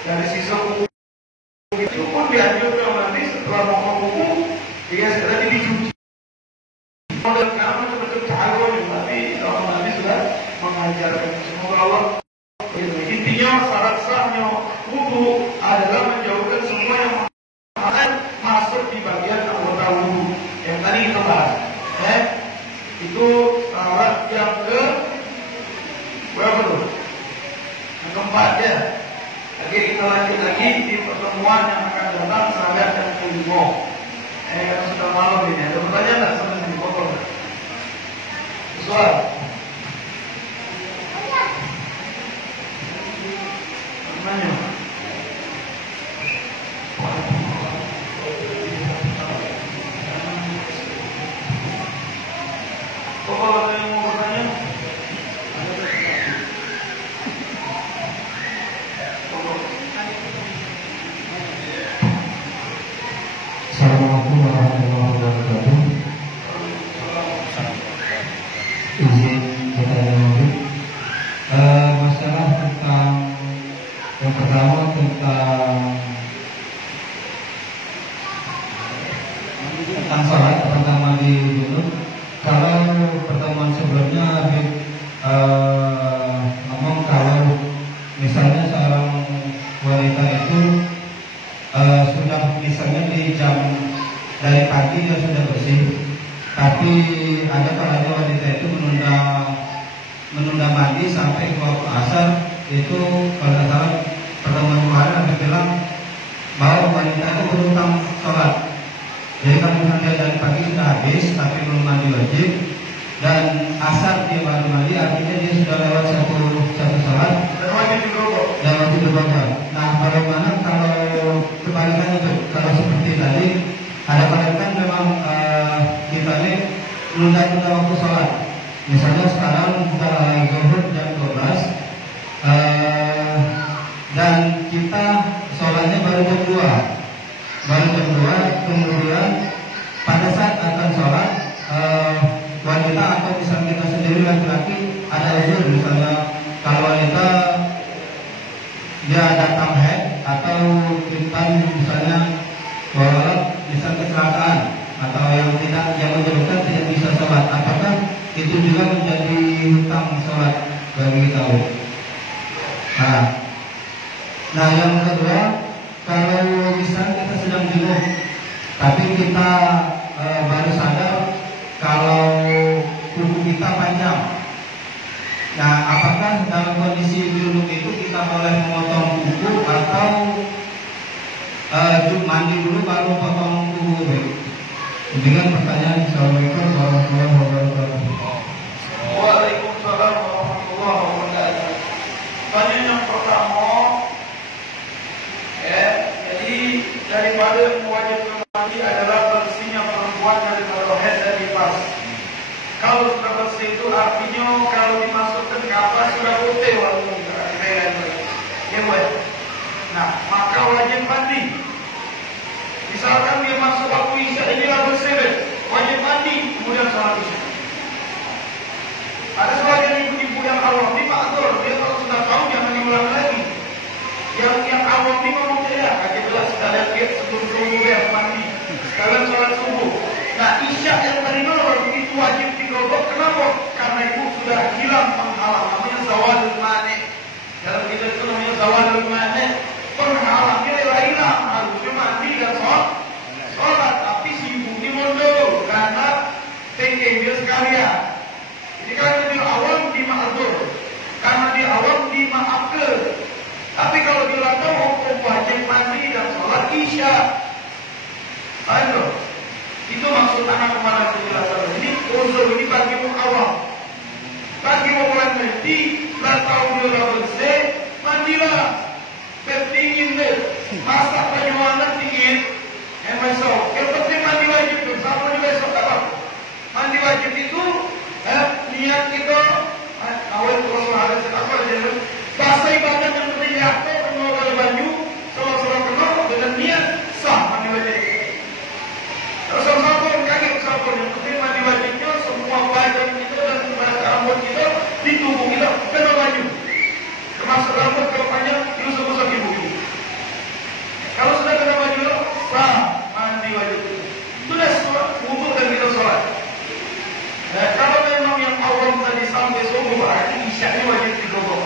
Dari sisa kuku itu pun dianjurkan nanti setelah potong kuku dia sudah dicuci. Dan kamu betul tahu tapi kalau Nabi sudah mengajarkan. Semoga Allah. Intinya syarat sahnya wudu adalah menjauhkan semua yang masuk di bagian anggota wudu yang tadi kita bahas. Itu syarat yang ke berapa tuh? Yang keempat ya. Oke, kita lanjut lagi di pertemuan yang akan datang sampai akan kelima. Karena sudah malam ini. Ada pertanyaan tak sampai sini? Pokok. Soal. Tanya. Pokok ada yang mau bertanya? Assalamualaikum warahmatullahi wabarakatuh. Izin bertanya dulu. Masalah tentang yang pertama tentang salat pertama di junub. Kalau pertemuan sebelumnya ngomong kalau Tapi ada kalanya wanita itu menunda mandi sampai ke waktu asar. Itu kalau tidak salah pertemuan kemarin ada bilang bahwa wanita itu berutang sholat. Jadi kalau misalnya dari pagi sudah habis tapi belum mandi wajib dan asar dia baru mandi, artinya dia sudah lewat satu sholat Dan wajib dirogoh. dan wajib dirogoh. Nah, bagaimana kalau kebalikan itu? Kalau seperti tadi ada kan memang kita ini menunda waktu sholat. Misalnya sekarang zuhur jam 12 dan kita sholatnya baru jam 2, kemudian pada saat akan sholat wanita atau misalnya kita sendiri laki-laki ada uzur, misalnya kalau wanita dia datang haid atau kita misalnya misal kecelakaan atau yang menyebabkan tidak bisa sholat, apakah itu juga menjadi hutang sholat bagi kita? Nah, yang kedua, kalau misal kita sedang junub tapi kita baru sadar kalau kuku kita panjang. Nah, apakah dalam kondisi junub itu kita boleh memotong kuku atau mandi dulu baru potong kuku? Dengan pertanyaan. Assalamualaikum warahmatullahi wabarakatuh. Waalaikumsalam warahmatullahi wabarakatuh. Pertanyaan yang pertama, jadi daripada mewajibkan mandi adalah bersihnya perempuan dari haid dan nifas. Kalau sudah bersih itu artinya kalau dimasukkan ke apa sudah putih walaupun ya boleh. Nah, maka wajib mandi. Misalkan dia masuk waktu isya inilah bersih, wajib mandi kemudian sholat isya. Ada sebagian ibu-ibu yang awam ini ma'dzur, dia kalau sudah tahu jangan diulang lagi. Yang awam ini ngomong ya, kaki jelas sekalian dia sebelum subuh dia mandi, sekalian sholat subuh. Nah, isya yang tadi nomor itu wajib digerobok. Kenapa? Karena itu sudah hilang penghalang, namanya zawalul mani. Dalam kita itu namanya zawalul mani, penghalang dia hilang, harusnya mandi dan sholat, tapi si ibu ini mundur karena thinking dia sekalian. Jadi kalau dia awam dima'dzur, karena dia awam dimaafkan. Tapi kalau dia tahu hukum wajib mandi dan sholat isya, ayo, itu maksud anak kemana penjelasan. Ini unsur ini bagi awam. Bagi orang mandi, dan tahu dia bersih, mandilah. Berdingin deh, masak penyuanan dingin. Besok, yang penting mandi wajib itu. Sama di besok apa? Mandi wajib itu niat kita awal terus ada apa aja. Bahasa ibadah yang penting yakni mengeluarkan baju, salah kenal dengan niat sah mandi wajib. Terus sabun kaki sabun yang penting mandi wajibnya semua badan kita dan rambut kita di tubuh kita kena baju. Termasuk rambut kalau panjang diusap-usap ibu. Kalau sudah kena baju sah mandi wajib. Sudah sholat wudu dan kita sholat. Nah, kalau memang yang awam tadi sampai subuh berarti isya ini wajib digerobok.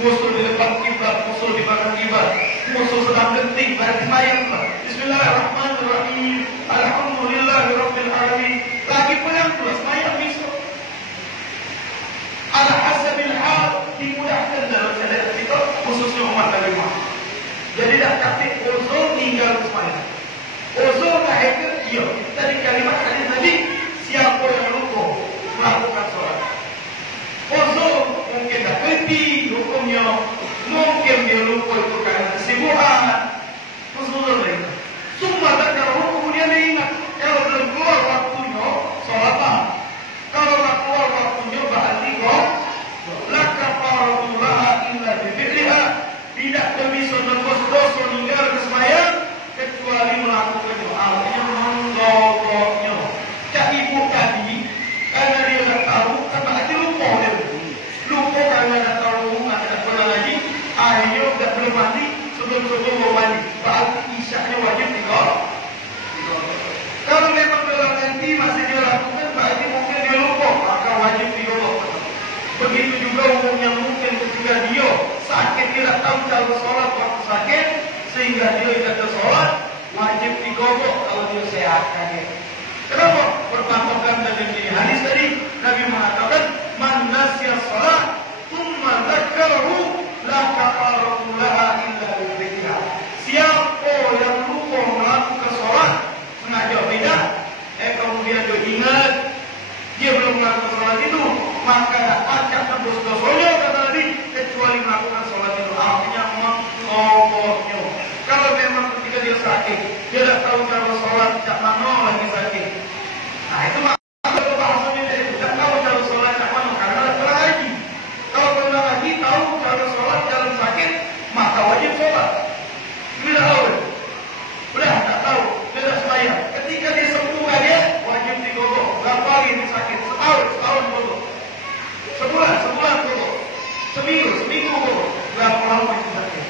musuh di depan kiblat, musuh di belakang kiblat, musuh sedang genting, berarti mayat. Bismillahirrahmanirrahim. Alhamdulillahirabbil alamin. Lagi pegang terus mayat besok. Ala hasabil hal dimudahkan dalam syariat kita khususnya umat Nabi Muhammad. Jadi dah kata uzur tinggal semuanya. Uzur lahir iya. Tadi kalimat hadis Nabi, siapa yang lupa melakukan solat. Uzur mungkin dah kerti hukumnya, mungkin dia lupa itu karena kesibukan. Uzur lain. Semua tak kalau kemudian dia ingat kalau belum keluar waktunya solat. Kalau tak keluar waktunya berarti kok la kafaratu laha illa bi fi'liha. Tidak bisa berdosa meninggal kesembahyang kecuali melakukan doa. Artinya menggogoknya. Cak ibu tadi karena dia tak tahu, kan berarti lupa dia. Lupa karena tak tahu, tak pernah lagi. Akhirnya tak belum mandi, sebelum mau mandi. Berarti isyaknya wajib digorok. Kalau memang dalam nanti masih dia lakukan, berarti mungkin dia lupa, maka wajib digorok. Begitu juga umumnya mungkin ketika dia sakit, tidak tahu cara sholat waktu sakit, sehingga dia tidak sholat, wajib digogok kalau dia sehat. Kenapa? Berpatokan dengan ini hadis tadi, Nabi mengatakan, man nasiya sholat, thumma dzakarahu, la kafaratu laha illa bidzikra. Siapa yang lupa melakukan sholat, sengaja beda, kemudian dia ingat, dia belum melakukan sholat itu, maka tak acak tembus dosanya kata Nabi, kecuali melakukan sholat itu. Artinya menggogoknya. Kalau memang ketika dia sakit, dia tak tahu cara sholat, tak mana lagi sakit. Nah itu maksudnya bahasanya dia tidak tahu cara sholat, tak mana karena tak pernah lagi. Kalau pernah lagi tahu cara sholat dalam sakit, maka wajib sholat. Dia tak tahu, udah tak tahu, dia tak sembahyang. Ketika dia sembuh dia wajib digogok. Berapa hari dia sakit? Setahun gogok. Sebulan gogok. Seminggu gogok. Berapa lama itu sakit?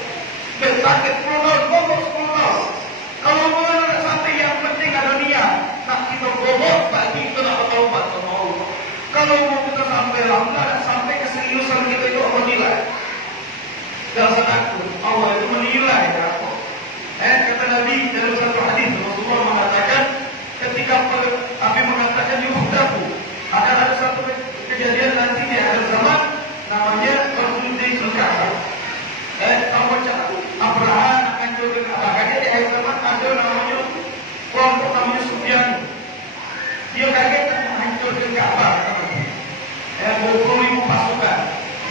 Dia sakit 10 tahun, gogok 10 tahun. Kalau mau ada sampai yang penting ada niat, nak kita gogok, berarti kita nak bertaubat sama Allah. Kalau mau kita sampai lama, sampai keseriusan kita itu Allah nilai. Jangan takut, Allah itu menilai. Kata Nabi dalam satu hadis, Rasulullah mengatakan, ketika Nabi mengatakan yuhdafu, akan ada satu kejadian nanti di akhir zaman, namanya Rasulullah Ka'bah. Apa cakap? Abraham akan jadi Ka'bah. Kaget di akhir zaman ada namanya kelompok namanya Sufyan. Dia kaget menghancurkan Ka'bah. 20.000 pasukan.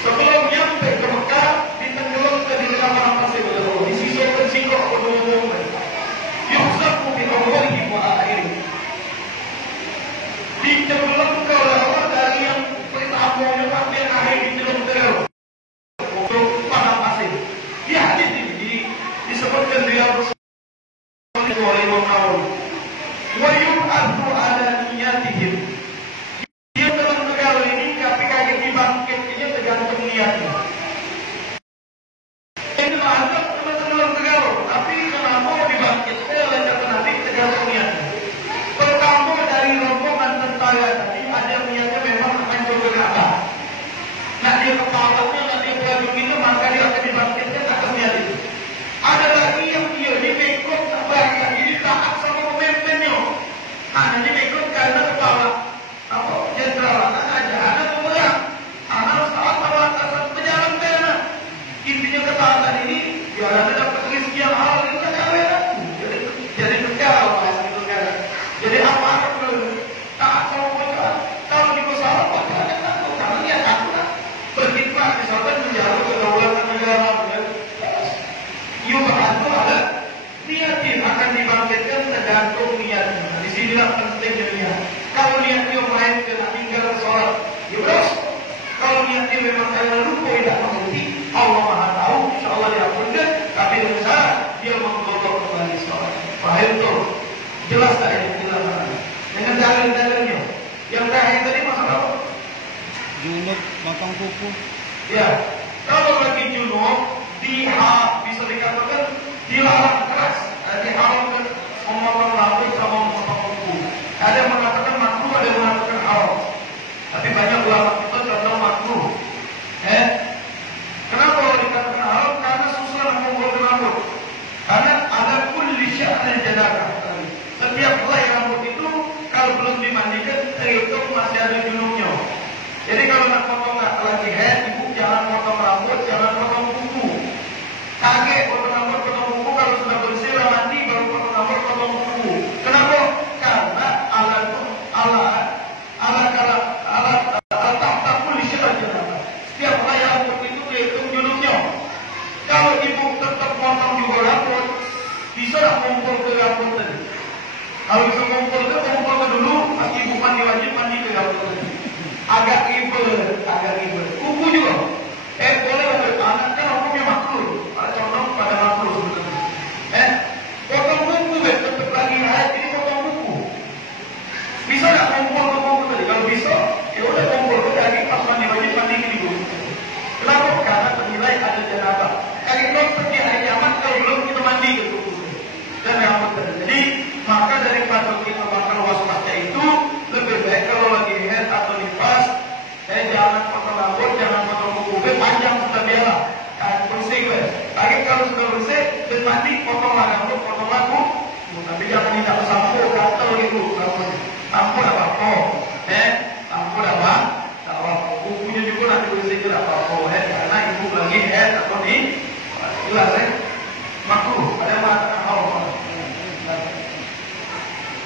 Sebelum nyampe ke Mekah, ditenggelamkan di dalam pasir berlalu. Disisirkan singkok berdua-dua mereka. Yuhzaku bi awwalihi wa akhirihi. Ditenggelamkan oleh Allah dari yang pertama sampai yang akhir ditenggelam. Untuk padang pasir. Di hadis ini disebutkan dia Rasulullah SAW. Wa yub'atsu ala niyatihim. Dia dalam negara ini tapi kaget dibangkitnya tergantung niatnya. Ini ada teman-teman negara, tapi kenapa dibangkitnya oleh kata Nabi tergantung niatnya. Pertama dari rombongan tentara tadi ada niatnya memang hancur ke Ka'bah. Nah dia kepalanya, nah dia beragam itu, maka dia akan dibangkitkan atas niat itu. Ada lagi yang dia mengikut bahkan ini taat sama pemimpinnya. Nah ini mengikut karena kepala apa jenderal aja, ada pemegang, anak saat atasan pejalan pena. Intinya ketaatan ini biar ada dapat rezeki yang halal itu kan aku. Jadi negara masih negara. Jadi apa taat sama pejalan. Kalau di pesawat pakai aku karena dia takut berkhidmat misalkan menjaga kedaulatan negara. Itu ada niatnya akan dibangkitkan tergantung niatnya. Di sinilah pentingnya niat. Kalau niatnya main kena tinggal sholat, ya berdosa. Kalau niatnya memang karena lupa tidak mengerti, Allah Maha tahu, insya Allah diampunkan. Tapi dengan syarat dia menggogok kembali sholat. Paham tuh? Jelas tak ini penjelasan? Dengan dalil-dalilnya. Yang terakhir tadi masalah apa? Junub, motong kuku. Ya, kalau lagi junub, bisa dikatakan dilarang keras, diharamkan memotong rambut sama memotong kuku. Ada yang mengatakan makruh, ada yang mengatakan haram. Tapi banyak ulama kita condong makruh. Kenapa agak ribet. Kuku juga. Boleh anak kan hukumnya makruh. Ada condong pada makruh sebenarnya. Potong kuku tetap lagi ayat ini potong kuku. Bisa nggak kumpul kuku tadi? Kalau bisa, ya udah kumpul ke daging pas mandi wajib mandi gini dulu. Kenapa? Karena ternilai ada janabah. Kali kalau pergi hari kiamat kalau belum kita mandi gitu. Dan yang jadi maka daripada kita bakal waspada itu lebih baik kalau lagi head atau nifas, jangan potong rambut, jangan potong kuku, panjang sudah biasa. Bersih gue. Lagi kalau sudah bersih, dan mandi potonglah rambut, potonglah kuku. Tapi jangan tidak sampo, gatel gitu rambutnya. Sampo apa? Sampo apa? Kukunya juga nanti bersih juga apa? Karena ibu lagi head atau jelas makruh. Ada yang mengatakan haram.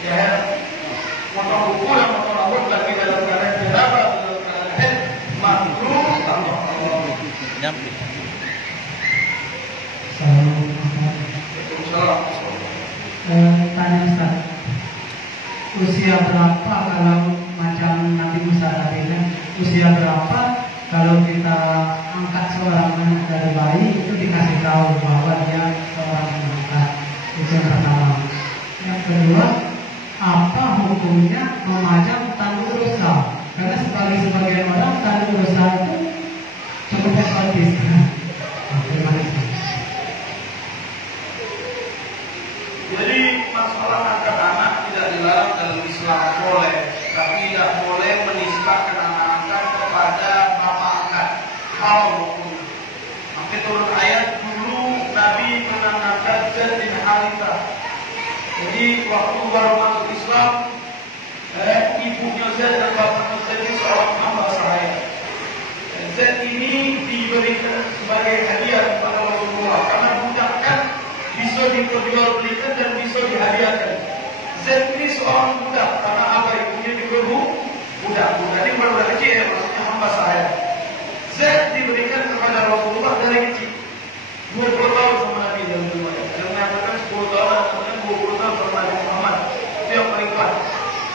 Ya, potong kuku dan potong rambut lagi dalam keadaan janabah, dalam keadaan head, makruh. Tanya Ustaz, usia berapa kalau macam Nabi Musa tadi kan, usia berapa kalau kita angkat seorang anak dari bayi itu dikasih tahu bahwa dia seorang angkat. Itu yang pertama. Yang kedua, apa hukumnya memajang tanduk rusa? Karena sebagian orang tanduk rusa itu cukup eksotis. Terima kasih. Jadi masalah angkat anak tidak dilarang dalam Islam, boleh, tapi tidak boleh menisbahkan anak angkat kepada bapak angkat. Haram hukumnya. Maka turun ayat dulu Nabi mengangkat Zaid bin Harithah. Jadi waktu baru masuk Islam, ibunya Zaid dan bapaknya Zaid ini seorang hamba sahaya. Zaid ini diberikan sebagai hadiah kepada Rasulullah karena budak kan bisa diperjualbelikan dan bisa dihadiahkan. Zaid ini seorang budak karena apa ibunya juga budak. Budak ini budak kecil, maksudnya hamba sahaya. Zaid diberikan kepada Rasulullah dari kecil. 20 tahun sama Nabi dalam dunia. Yang mengatakan 10 tahun atau 20 tahun sama Nabi Muhammad. Itu yang paling kuat.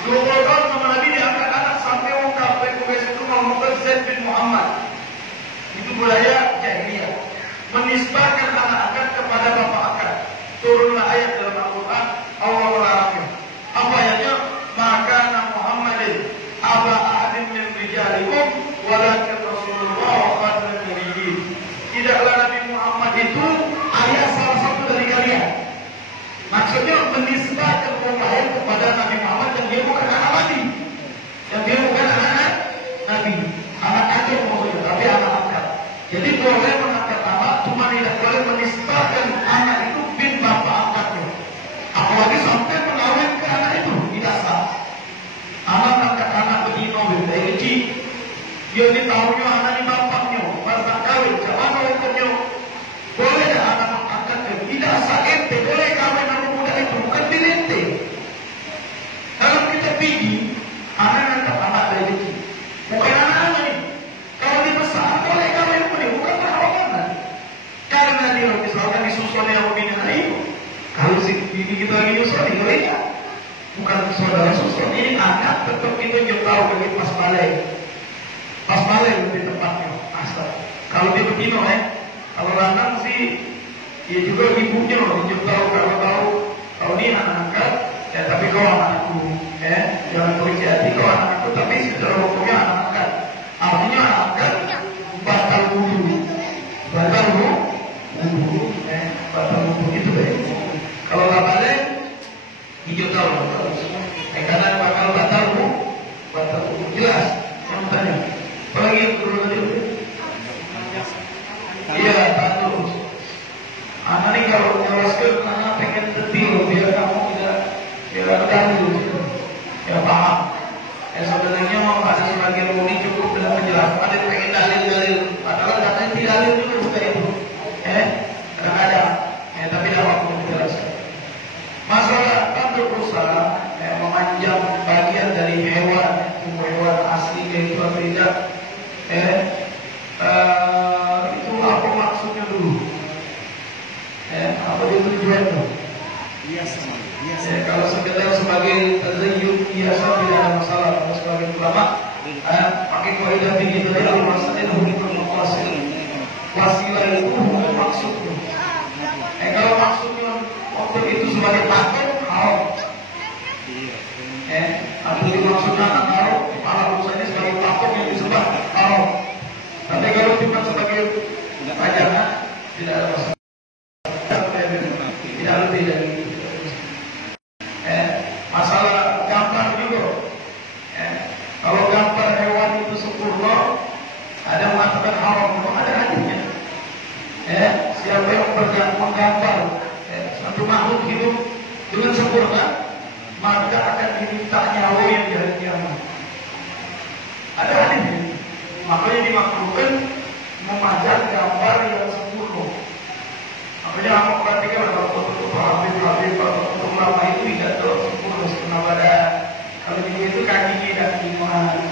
20 tahun sama Nabi diangkat anak sampai orang kafir Quraisy itu mengumumkan Zaid bin Muhammad. Itu budaya jahiliyah. Menisbahkan anak angkat kepada bapak angkat. Turunlah ayat dalam Al-Quran, Allah melarangnya. Apa ayatnya? Maka Muhammadin aba ahadin min rijalikum walakin Rasulullah wa khataman nabiyyin. Tidaklah Nabi Muhammad itu ayah salah satu dari kalian. Maksudnya menisbahkan lahir kepada Nabi Muhammad dan dia bukan anak Nabi. Dan dia bukan anak Nabi. Anak kandung maksudnya, tapi anak angkat. Jadi boleh mengangkat anak, cuma tidak boleh menisbahkan anak itu bin bapak angkatnya. Apalagi sampai mengawinkan anak itu, tidak sah. Anak angkat anak begini, dari kecil. Dia ditahunya anak di bapaknya, masa kawin, jangan hukumnya. Boleh tak anak angkatnya? Tidak sah ente, boleh kawin anak muda itu, bukan dilente. Kalau kita pergi, anak angkat anak dari kecil, bukan anak ini. Kalau dia besar, boleh kawin pun dia, bukan perawanan. Karena dia misalkan disusun yang membina itu. Kalau si bini kita lagi nyusul, dia bukan saudara susun. Ini anak tetap itu dia tahu bagi pas balai. Pas balai lebih tepatnya. Asal. Kalau dia begini, kalau lanang sih, dia juga ibunya dia tahu kalau dia anak angkat, ya tapi kau anakku, jangan polisi hati kau anakku, tapi secara hukumnya anak angkat. Artinya anak angkat batal wudu, batal wudu itu deh. Kalau nggak balik, hijau tahu. Karena bakal batal wudu jelas. Yang tanya, apalagi yang turun tadi? Iya, tahu. Anak ini kalau nyeroskan, anak pengen detil, biar kamu tidak terganggu, ya paham. Sebenarnya ada sebagian muni cukup dengan penjelasan. Ada yang pengen dalil, padahal katanya tidak dalil juga bukan itu. Kadang-kadang, tapi tidak waktu menjelaskan. Masalah tanduk rusa, memanjang bagian dari hewan, hewan asli itu atau tidak, itu apa maksudnya dulu? Apa itu tujuannya? Kalau sekedar sebagai tazayyun biasa tidak ada masalah. Kalau sebagai ulama pakai kaidah begini dari al-wasat itu begitu maqasid. Wasilah itu hukum maksudnya. Kalau maksudnya waktu itu sebagai patok haram. Atau dimaksudkan haram, kalau urusannya sebagai patok yang disebut haram. Tapi kalau cuma sebagai pajangan tidak ada masalah. Tidak lebih dari itu. Masalah gambar juga. Kalau gambar hewan itu sempurna, ada mengatakan haram, ada hadisnya. Siapa yang menggambar satu makhluk hidup dengan sempurna, maka akan diminta nyawa yang di hari kiamat. Ada hadisnya. Makanya dimakruhkan memajang gambar yang sempurna. Makanya aku perhatikan kalau foto-foto Habib ulama itu tidak sempurna sempurna badan. Kalau itu kakinya dan iman,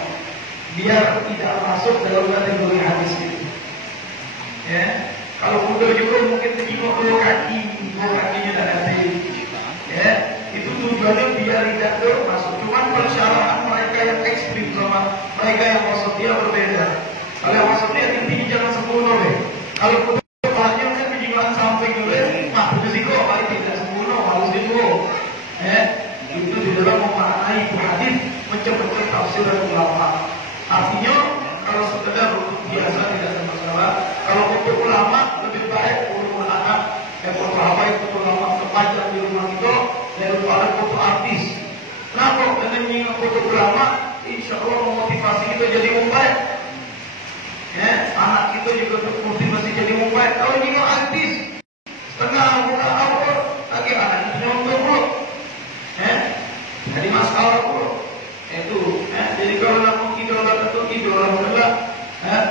biar tidak masuk dalam kategori hadis itu. Kalau muda juga mungkin terjemah dua kakinya dan hati. Itu tujuannya biar tidak masuk. Cuman persyaratan mereka yang ekstrim sama mereka yang wasatiyah berbeda. Kalau yang wasatiyah intinya jangan sempurna deh. Kalau kepalanya kan penjimbahan samping dulu, risiko paling tidak sempurna harus dulu. Itu di dalam memaknai hadis macam-macam tafsiran ulama. Artinya kalau sekedar untuk biasa tidak ada masalah. Kalau untuk ulama lebih baik untuk anak foto habaib foto ulama terpajang di rumah kita daripada foto artis. Kenapa? Dengan mengingat foto ulama, insya Allah memotivasi kita jadi baik. Anak kita juga termotivasi jadi baik. Kalau mengingat artis, setengah muka awal lagi anak itu nyontok pula. Jadi masalah pula. Jadi kalau nak idola atau idola adalah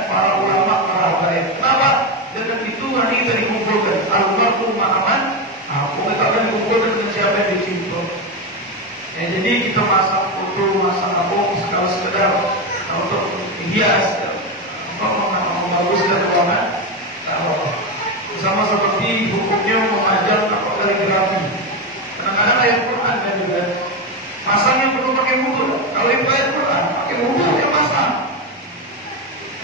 para ulama, para habaib. Kenapa? Dengan itu nanti kita dikumpulkan. Al-Mar'u ma'aman. Kita akan dikumpulkan dengan siapa yang dicinta. Jadi kita masang foto, masang apa, kalau sekedar untuk hias, membaguskan ruangan. Sama seperti hukumnya memajang apa kaligrafi. Kadang-kadang ayat Quran kan juga masang yang perlu pakai wudu. Kalau yang ayat Quran pakai wudu yang masang.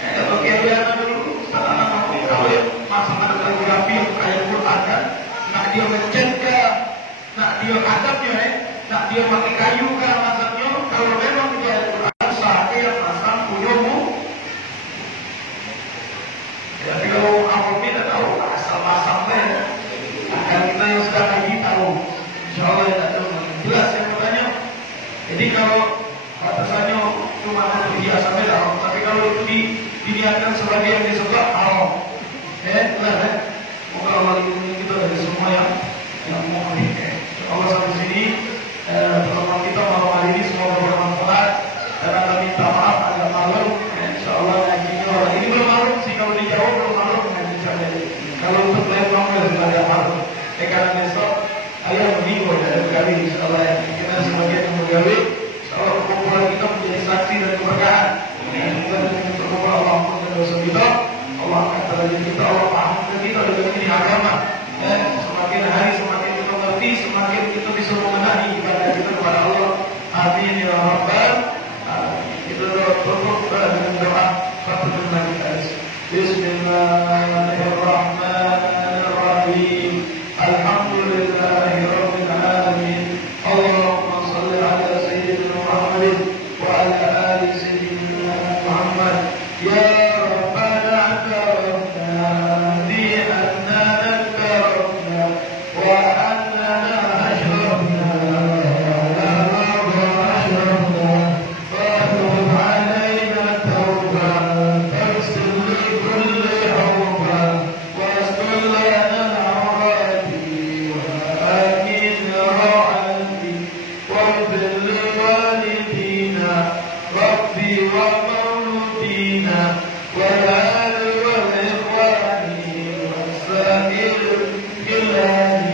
Bagi ayat dulu, kalau yang masang ada kaligrafi yang ayat Quran kan, nak dia ngecat ke, nak dia adabnya, nak dia pakai kayu ke masangnya. Kalau memang dia ayat Quran, saatnya yang masang punyumu. Tapi kalau awam tidak tahu, asal masang kan kita yang sudah ngaji tahu. Insya Allah tidak tahu. Jelas yang bertanya. Jadi kalau batasannya cuma untuk biasa beda, tapi kalau itu diniatkan sebagai yang disebut haram. Moga Allah lindungi kita dari semua yang mau Allah sampai sini. Pertemuan kita malam hari ini semoga bermanfaat. Dan kita minta maaf agak malam. Insya Allah ngajinya orang ini belum malam sih, kalau dijawab belum malam ngaji saja. Kalau untuk lain malam daripada malam. Karena besok ayah meninggal dari kali insya Allah ya. Kita sebagai yang menggawe, insya Allah perkumpulan kita menjadi saksi dan keberkahan. Kita berkumpulan Allah dan dosa kita. Allah akan terjadi kita, Allah paham kita dengan ini agama. Semakin hari semakin kita mengerti, semakin kita bisa mengenali ibadah kita kepada Allah. Amin ya Rabbal. Kita tutup dengan doa Fathul Majlis. Bismillahirrahmanirrahim. Alhamdulillahi Rabbil Alamin. Allahumma salli ala Sayyidina Muhammad wa ala ali Sayyidina Muhammad. Ya Rabbana atarafna bi annana atarafna wa annana ashrafna ala ma ashrafna fa'tub alayna tawba faghfir li kulli hawba wastur lana awrati wa amin ra'ati waghfir li walidina rabbi wa mawludina والآل والإخوان والسائر الكلام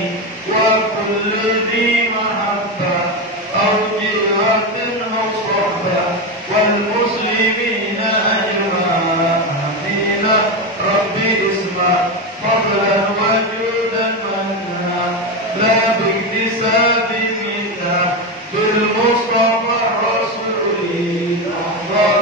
وكل ذي محبة أو جهة أو صحبة والمسلمين أجمعين ربي اسمع فضلا وجودا منا لا باكتساب منا بالمصطفى الرسول أحضر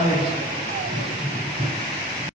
college.